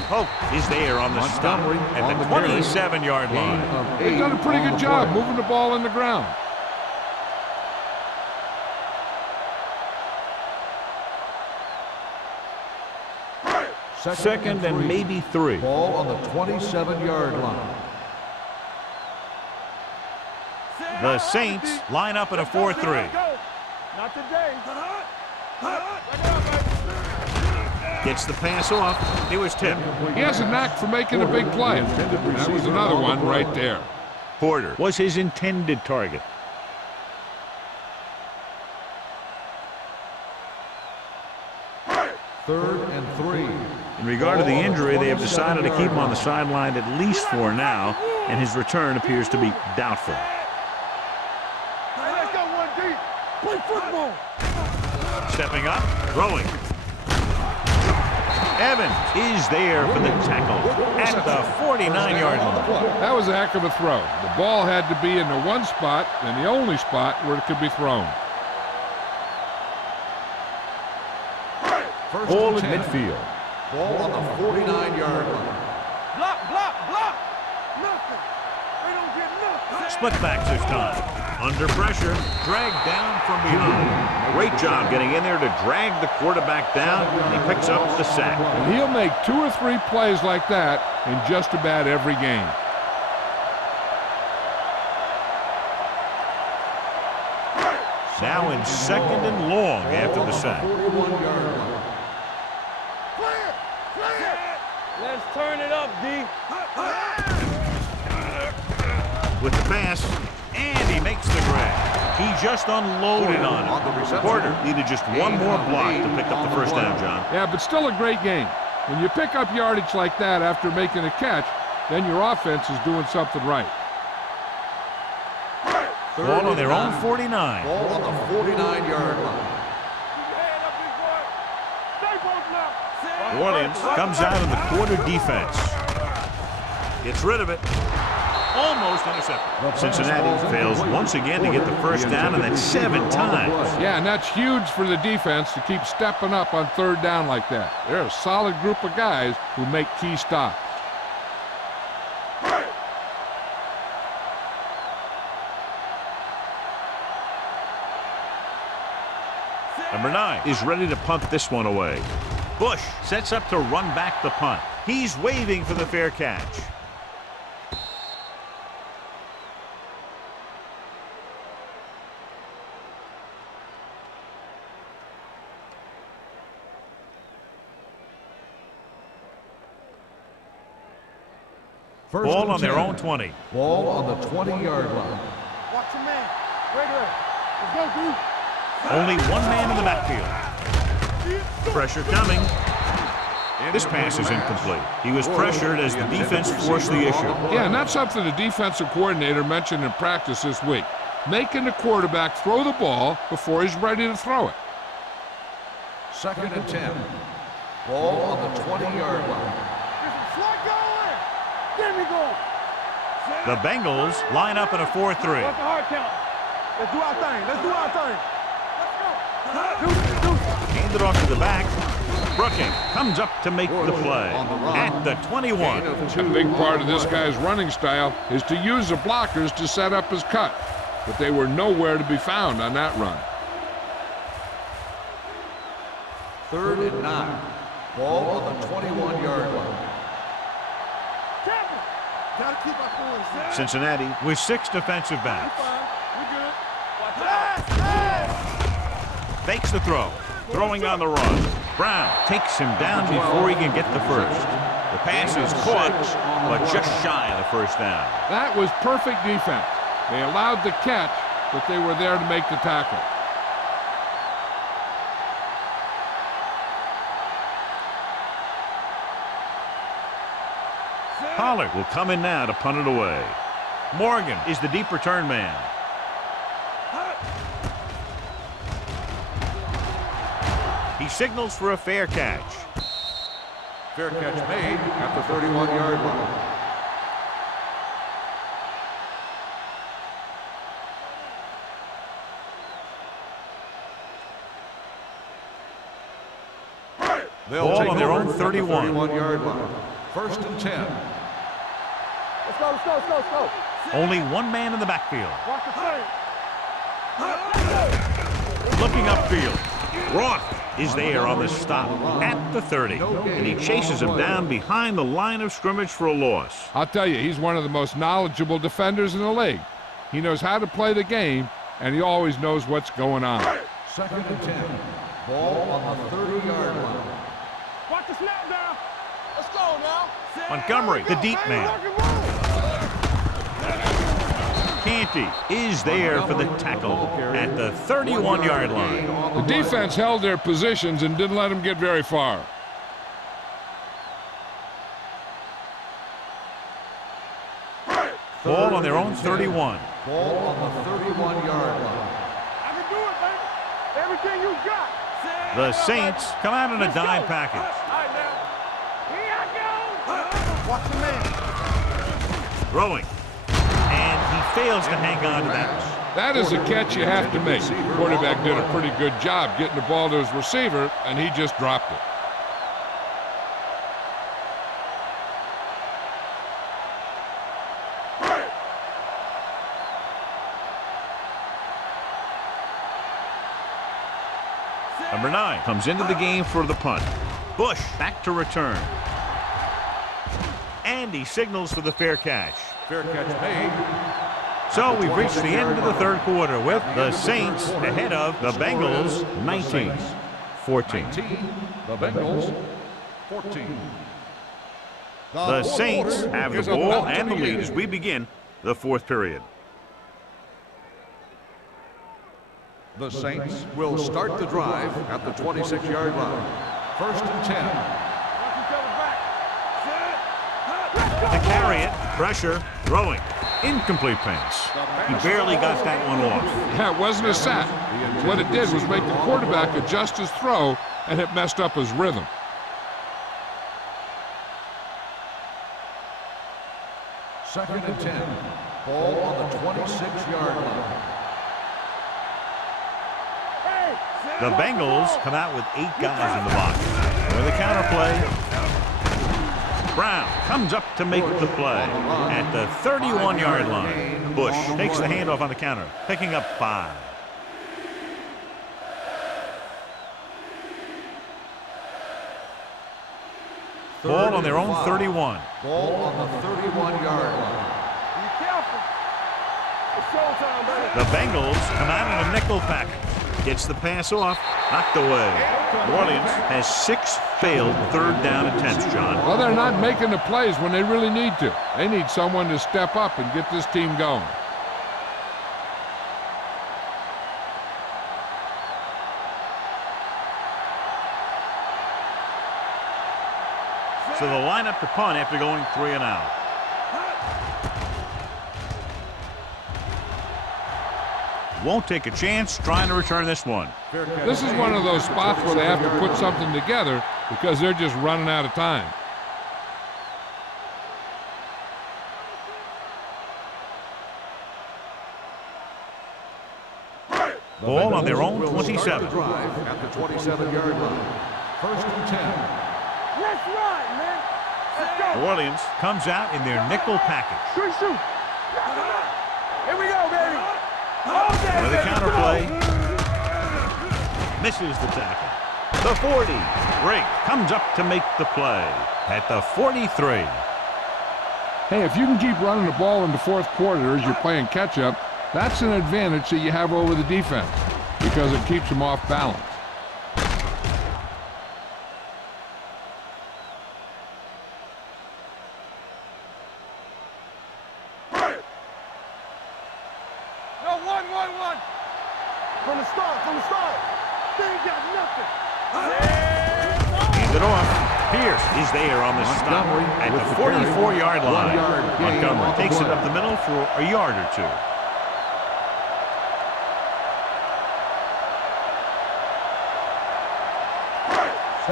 Pope is there on the stop at the 27-yard line. They've done a pretty good job moving the ball in the ground. Second and maybe 3. Ball on the 27-yard line. The Saints line up in a 4-3. Not today. Gets the pass off. It was tipped. He has a knack for making a big play. That was another one right there. Porter was his intended target. Third and 3. In regard to the injury, they have decided to keep him on the sideline at least for now, and his return appears to be doubtful. Let's go one deep. Play football. Stepping up, throwing. Evans is there for the tackle at the 49-yard line. That was a heck of a throw. The ball had to be in the one spot and the only spot where it could be thrown. Ball at midfield. Ball on the 49-yard line. Block. Nothing. They don't get nothing. Split backs this time. Under pressure, dragged down from behind. Great job getting in there to drag the quarterback down, and he picks up the sack. And he'll make 2 or 3 plays like that in just about every game. Now in 2nd and long after the sack. 41-yard line. Clear. Let's turn it up, D. With the pass, and he makes the grab. He just unloaded on him. Porter needed just one more block to pick up the first down, John. Yeah, but still a great game. When you pick up yardage like that after making a catch, then your offense is doing something right. Ball on their own 49. Ball on the 49-yard line. New Orleans comes out in the quarter defense. Gets rid of it. Almost intercepted. Cincinnati fails once again to get the first down, and that's 7 times. Yeah, and that's huge for the defense to keep stepping up on 3rd down like that. They're a solid group of guys who make key stops. Number 9 is ready to punt this one away. Bush sets up to run back the punt. He's waving for the fair catch. Ball on their own 20. Ball on the 20-yard line. Watch your man. Regular. Let's go, dude. Only one man in the backfield. Pressure coming. This pass is incomplete. He was pressured as the defense forced the issue. Yeah, and that's something the defensive coordinator mentioned in practice this week. Making the quarterback throw the ball before he's ready to throw it. 2nd and 10. Ball on the 20-yard line. Slide going. There we go. The Bengals line up in a 4-3. What's the hard count? Let's do our thing. Let's do our thing. Let's go. Hand it off to the back. Brooking comes up to make the play at the 21. A big part of this guy's running style is to use the blockers to set up his cut. but they were nowhere to be found on that run. 3rd and 9. Ball on the 21-yard line. Gotta keep our forwards. Cincinnati with 6 defensive backs. Fakes the throw. Throwing on the run. Brown takes him down before he can get the first. The pass is caught, but just shy of the first down. That was perfect defense. They allowed the catch, but they were there to make the tackle. Pollard will come in now to punt it away. Morgan is the deep return man. He signals for a fair catch. Fair catch made at the 31-yard line. They'll Ball take on their over own at the 31. 31-yard line. 1st and 10. Let's go, let's go, let's go, let's go. Only one man in the backfield. Watch the play. Looking upfield. Roth is there on the stop at the 30. And he chases him down behind the line of scrimmage for a loss. I'll tell you, he's one of the most knowledgeable defenders in the league. He knows how to play the game, and he always knows what's going on. 2nd and 10. Ball on the 30-yard line. Watch the snap down. Let's go now. Montgomery, the deep man. Canty is there for the tackle at the 31-yard line. The defense held their positions and didn't let them get very far. Ball on their own 31. Ball on the 31-yard line. I can do it, baby. Everything you got. The Saints come out in a dime package. All right, now. Here I go. Watch the man. Throwing. And he fails to hang on to that. That is a catch you have to make. The quarterback did a pretty good job getting the ball to his receiver, and he just dropped it. Number 9 comes into the game for the punt. Bush back to return. And he signals for the fair catch. Fair catch made. So we've reached the end of the 3rd quarter with the Saints ahead of the Bengals 19-14. 19. The Bengals 14. The Saints have the ball and the lead as we begin the 4th period. The Saints will start the drive at the 26-yard line. 1st and 10. To carry it, pressure, throwing. Incomplete pass. He barely got that one off. Yeah, it wasn't a sack. What it did was make the quarterback adjust his throw, and it messed up his rhythm. Second and 10. Ball on the 26-yard line. The Bengals come out with 8 guys in the box. With a counter play. Brown comes up to make the play at the 31-yard line. Bush takes the handoff on the counter, picking up 5. Ball on their own 31. Ball on the 31-yard line. Be careful. It's showtime, baby. The Bengals come out in a nickel package. Gets the pass off, knocked away. New Orleans has 6 failed 3rd down attempts, John. Well, they're not making the plays when they really need to. They need someone to step up and get this team going. So they'll line up to punt after going 3 and out. Won't take a chance trying to return this one. This is one of those spots where they have to put something together because they're just running out of time. Ball on their own 27. Drive at the 27-yard line. 1st and 10. Let's run, man. Let's go. New Orleans comes out in their nickel package. Shoot, shoot. Here we go, baby. With a counter play. Misses the tackle. The 40. Drake comes up to make the play at the 43. Hey, if you can keep running the ball in the fourth quarter as you're playing catch-up, that's an advantage that you have over the defense because it keeps them off balance. No, one. From the start. They ain't got nothing. Hands it off. Pierce is there on the stop at the 44-yard line. Montgomery takes it up the middle for a yard or two.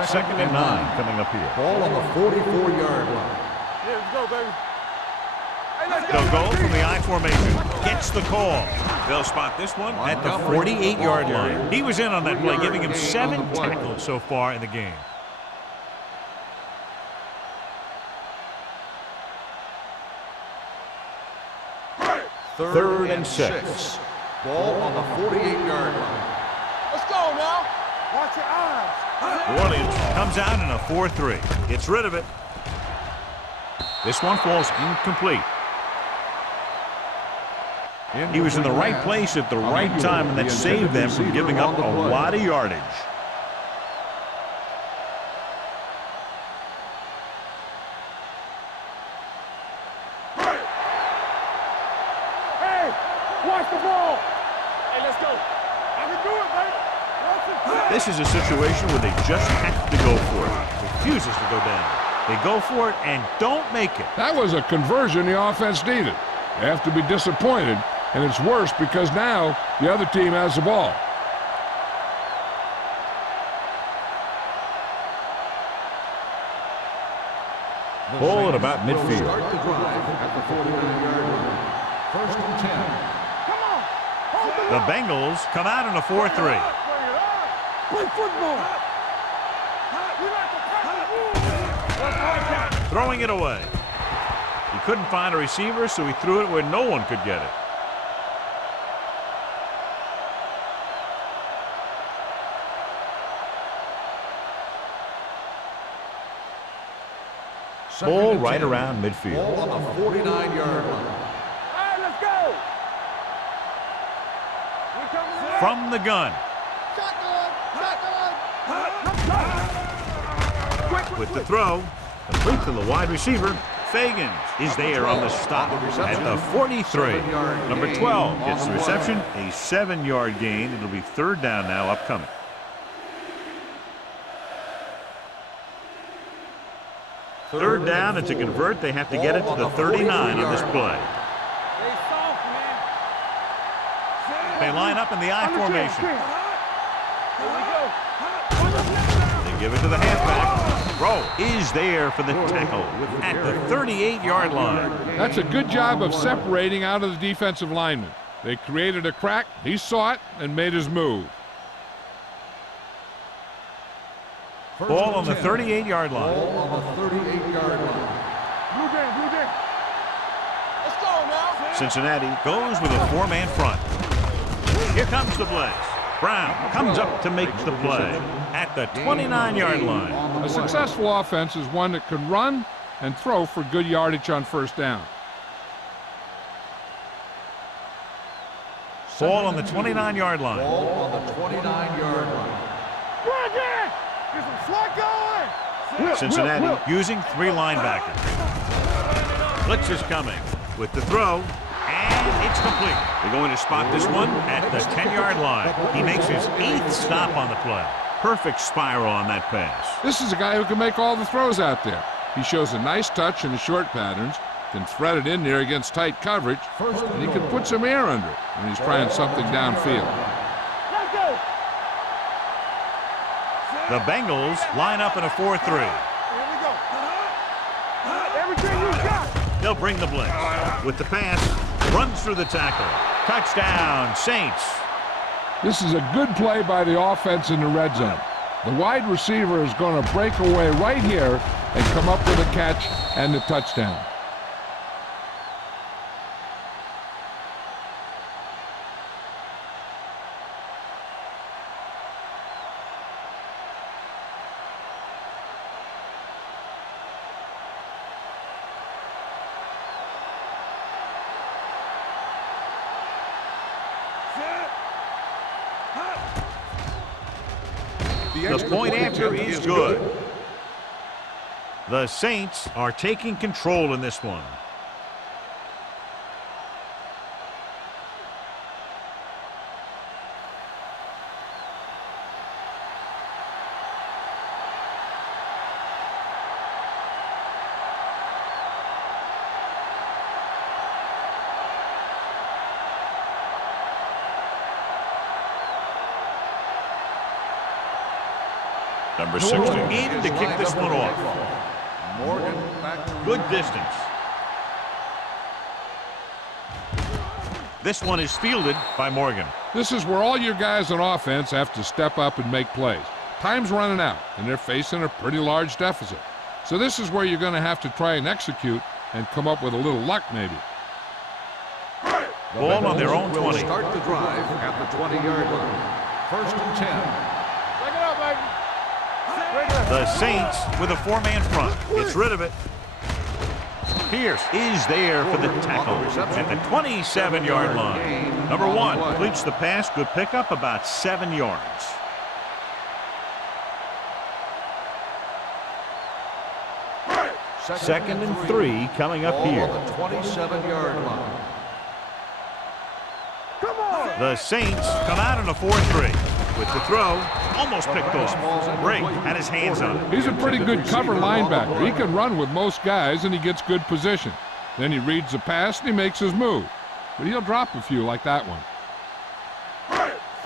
Second and 9 coming up here. Ball on the 44-yard line. Yeah, let's go, baby. Hey, let's They'll go baby. from the I formation. Gets the call. They'll spot this one at the 48-yard line. He was in on that play, giving him 7 tackles so far in the game. Third and 6. Ball on the 48-yard line. Let's go now. Watch your eyes. New Orleans comes out in a 4-3. Gets rid of it. This one falls incomplete. He was in the right place at the right time, and that saved them from giving up a lot of yardage. Hey, watch the ball. Hey, let's go. I can do it, baby. This is a situation where they just have to go for it. Refuses to go down. They go for it and don't make it. That was a conversion the offense needed. They have to be disappointed, and it's worse because now the other team has the ball. Ball at about Will midfield. start the drive at the 49-yard line. First and 10. Come on. Hold the The Bengals come out in a 4-3. Bring it on. Play football. We like to practice. Throwing it away. He couldn't find a receiver, so he threw it where no one could get it. Ball right around midfield. Ball on the 49-yard line. All right, let's go. We coming in. From the gun. With the throw, complete to the wide receiver. Fagans is there on the stop at the 43. Number 12 gets the reception, a 7-yard gain. It'll be third down now upcoming. Third down, and to convert, they have to get it to the 39 on this play. Stay soft, man. They line up in the I formation. Here we go. They give it to the halfback. Rowe is there for the tackle at the 38-yard line. That's a good job of separating out of the defensive lineman. They created a crack, he saw it, and made his move. Ball on the 38-yard line. Ball on the 38-yard line. Blue game. Let's go now. Cincinnati goes with a 4-man front. Here comes the blitz. Brown comes up to make the play at the 29-yard line. A successful offense is one that can run and throw for good yardage on first down. Ball on the 29-yard line. Ball on the 29-yard line. Good again. Get some slot going. Cincinnati using 3 linebackers. Blitz is coming with the throw, and it's complete. They're going to spot this one at the 10-yard line. He makes his 8th stop on the play. Perfect spiral on that pass. This is a guy who can make all the throws out there. He shows a nice touch in the short patterns, can thread it in there against tight coverage, and he can put some air under it when he's trying something downfield. Let's go. The Bengals line up in a 4-3. Here we go. Everything you got. They'll bring the blitz. With the pass, runs through the tackle. Touchdown, Saints. This is a good play by the offense in the red zone. The wide receiver is going to break away right here and come up with a catch and the touchdown. The The extra point after attempt is good. The Saints are taking control in this one. Number 60 in to kick this one off. Morgan back to Good distance. This one is fielded by Morgan. This is where all your guys on offense have to step up and make plays. Time's running out, and they're facing a pretty large deficit. So this is where you're going to have to try and execute and come up with a little luck maybe. Ball on their own will 20. start the drive at the 20-yard line. 1st and 10. Break it up, baby. The Saints with a 4-man front. Gets rid of it. Pierce is there for the tackle at the 27-yard line. Number 1 completes the pass. Good pickup, about 7 yards. Second and 3 coming up here. Ball on the 27-yard line. Come on. The Saints come out in a 4-3. With the throw, almost picked off. Brake had his hands on it. He's a pretty good cover linebacker. He can run with most guys, and he gets good position. Then he reads the pass, and he makes his move. But he'll drop a few like that one.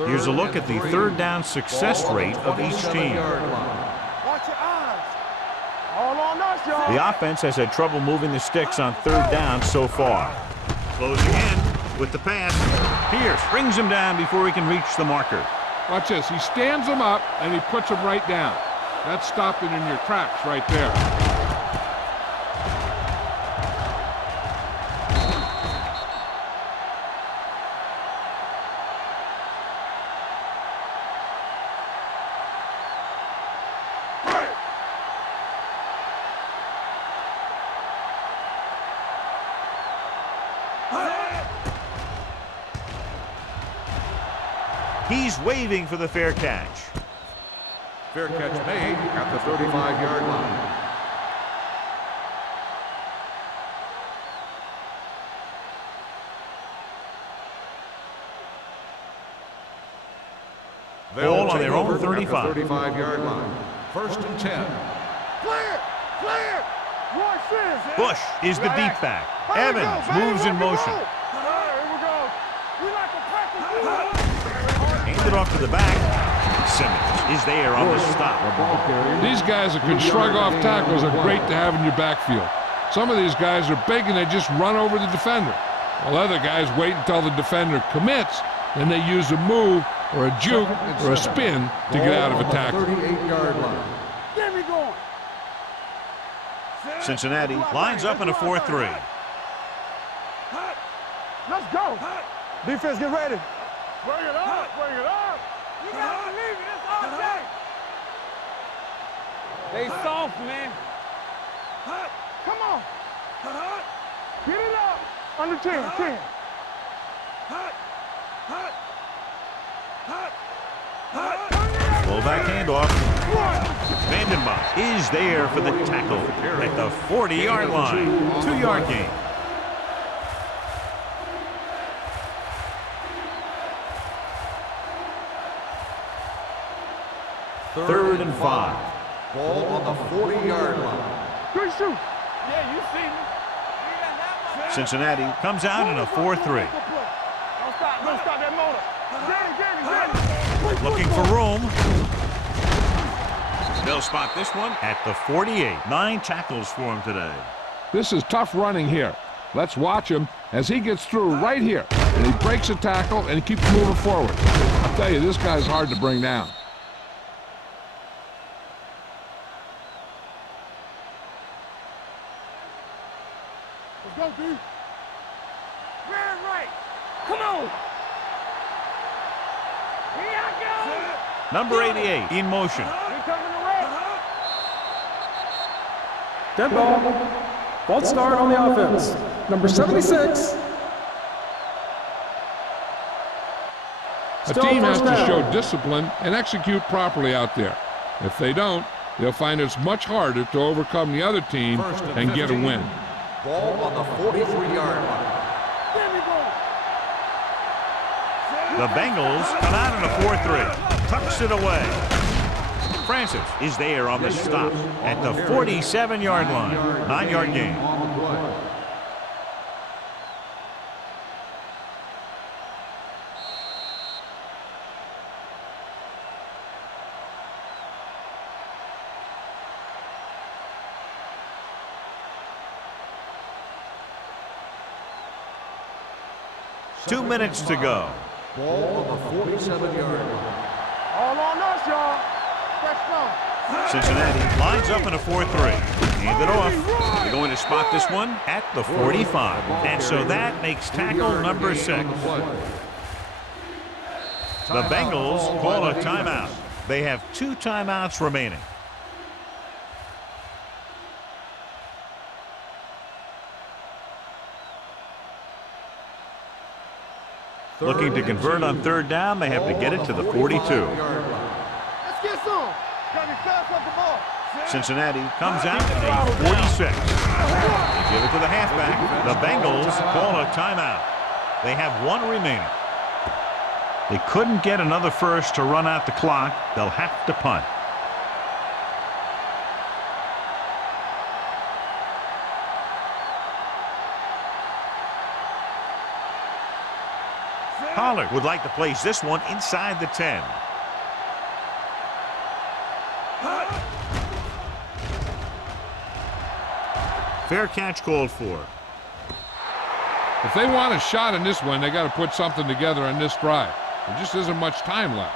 Here's a look at the third down success rate of each team. Watch your eyes. All on us, y'all. The offense has had trouble moving the sticks on third down so far. Closing in with the pass. Pierce brings him down before he can reach the marker. Watch this. He stands them up, and he puts them right down. That's stopping in your tracks right there. He's waving for the fair catch. Fair catch made at the 35-yard line. Ball on their own Over at the 35. 35-yard line. 1st and 10. Clear. Clear. Roy Sims. Bush is the deep back. Evans moves in motion. Here we go. We like to practice. Handed off to the back. Simmons is there on the stop. These guys that can shrug off tackles are great to have in your backfield. Some of these guys are big and they just run over the defender. While other guys wait until the defender commits, then they use a move or a juke or a spin to get out of a tackle. 38-yard line. Get me going. Cincinnati lines up in a 4-3. Let's go. Defense, get ready. Bring it up. Bring it up. You gotta believe it. It's all day. They soft, man. Come on. Get it up. Under 10. 10. Fullback handoff. Vandenbach is there for the tackle at the 40-yard line. 2-yard gain. Third and 5. Ball on the 40-yard line. Good shoot. Yeah, you see me. You got that one. Cincinnati comes out in a 4-3. Don't stop that motor. Get it. Looking for room. They'll spot this one at the 48. 9 tackles for him today. This is tough running here. Let's watch him as he gets through right here. And he breaks a tackle and he keeps moving forward. I'll tell you, this guy's hard to bring down. Let's go, dude. Red right. Come on. Here I go. Number 88 in motion. We coming to red. Dead ball. False start on the offense. Number 76. A team has to show discipline and execute properly out there. If they don't, they'll find it's much harder to overcome the other team and get a win. Ball on the 43-yard line. The Bengals come out in a 4-3. Tucks it away. Francis is there on the stop at the 47-yard line. 9-yard gain. Two minutes to go. Ball on the 47-yard line. All on us, y'all. Fresh start. Cincinnati lines up in a 4-3. Hand it off. They're going to spot this one at the 45. And so that makes tackle number 6. The Bengals call a timeout. They have 2 timeouts remaining. Looking to convert on 3rd down, they have to get it to the 42. Let's get some. Gotta be fast off the ball. Cincinnati comes out in a 46. They give it to the halfback. The Bengals call a timeout. They have 1 remaining. They couldn't get another first to run out the clock. They'll have to punt. Pollard would like to place this one inside the 10. Fair catch called for. If they want a shot in this one, they got to put something together on this drive. There just isn't much time left.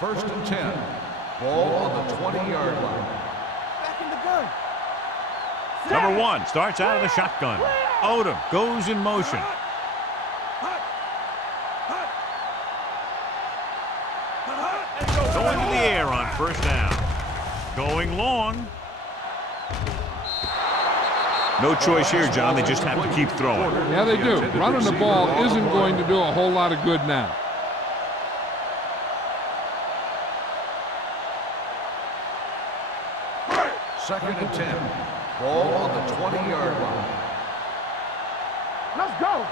First and 10. Ball on the 20-yard line. Back in the gun. Number 1 starts out of the shotgun. Odom goes in motion. Going to the air on 1st down. Going long. No choice here, John. They just have to keep throwing. Yeah, they do. Running the ball isn't going to do a whole lot of good now. Second and 10. Ball on the 20-yard line. Let's go.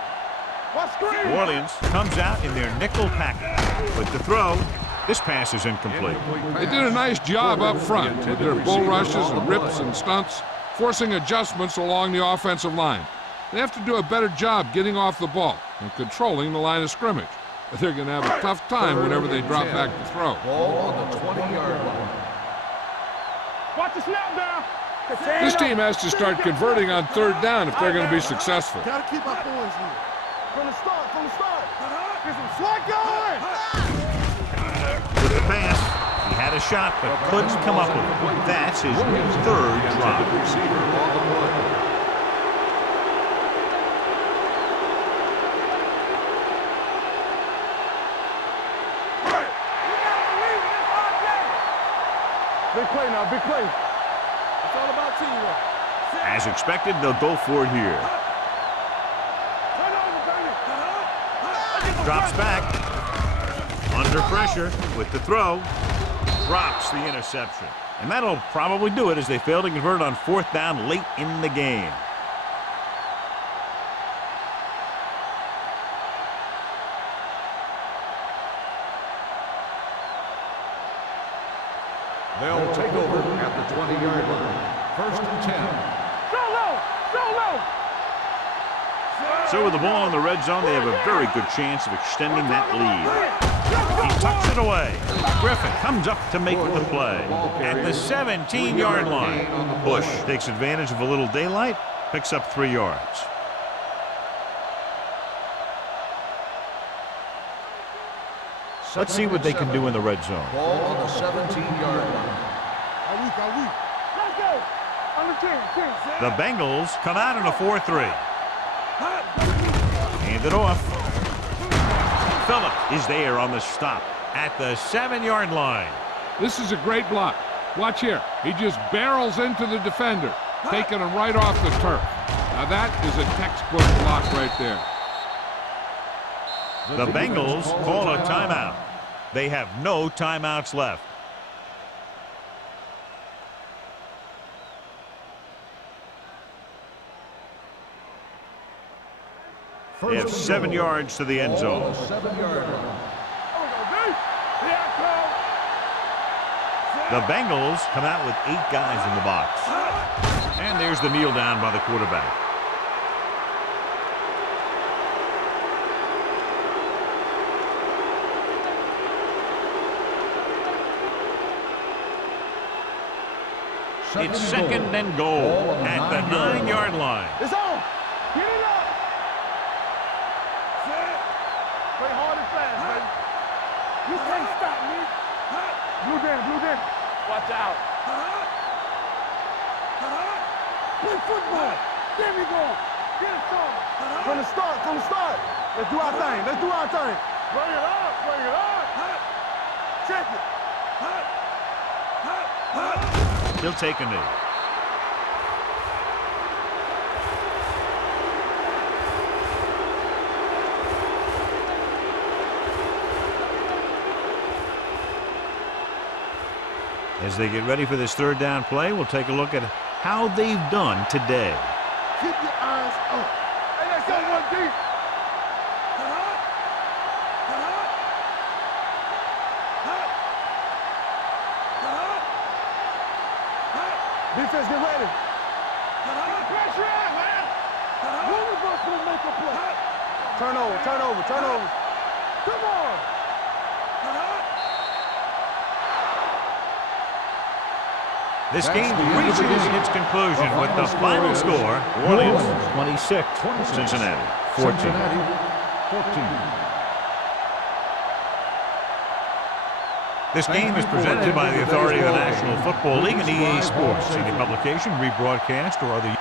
Let's screen. New Orleans comes out in their nickel package. With the throw, this pass is incomplete. They did a nice job up front with their bull rushes and rips and stunts, forcing adjustments along the offensive line. They have to do a better job getting off the ball and controlling the line of scrimmage. But they're going to have a tough time whenever they drop back to throw. Ball on the 20-yard line. Watch the snap down. This team has to start converting on 3rd down if they're going to be successful. Gotta keep our boys here. From the start. Get some slot going. With the pass, he had a shot but couldn't come up with it. That's his 3rd drop. Receiver on the play. Big play now, big play. It's all about teamwork. As expected, they'll go for it here. Turn over, baby. Drops back. Under pressure with the throw. Drops the interception. And that'll probably do it as they fail to convert on 4th down late in the game. They'll take over at the 20-yard line. First and 10. Solo. So with the ball in the red zone, they have a very good chance of extending that lead. He tucks it away. Griffin comes up to make the play at the 17-yard line. Bush takes advantage of a little daylight, picks up 3 yards. Let's see what they can do in the red zone. Ball on the 17-yard line. Let's go. On the 10. The Bengals come out in a 4-3. Hand it off. Phillip is there on the stop at the 7-yard line. This is a great block. Watch here. He just barrels into the defender, taking him right off the turf. Now that is a textbook block right there. The Bengals call a timeout. They have no timeouts left. They have 7 yards to the end zone. 7-yard line. The Bengals come out with 8 guys in the box. And there's the kneel down by the quarterback. It's second and goal at the 9-yard line. It's on. Get it up. Play hard and fast, baby. You can't stop me. Blue down, blue down. Watch out. Play football. There we go. Get it started. From the start, from the start. Let's do our thing. Let's do our thing. Bring it up, bring it up. Check it. He'll take a knee. As they get ready for this third down play, we'll take a look at how they've done today. Keep your eyes up. Hey, let's go one deep. Defense, get ready. Pressure out, man. One of us will make a play. Turnover, turnover, turnover. Come on. This game reaches its conclusion with the final score, New Orleans 26, Cincinnati 14. This game is presented by the authority of the National Football League and EA Sports. Any publication, rebroadcast, or other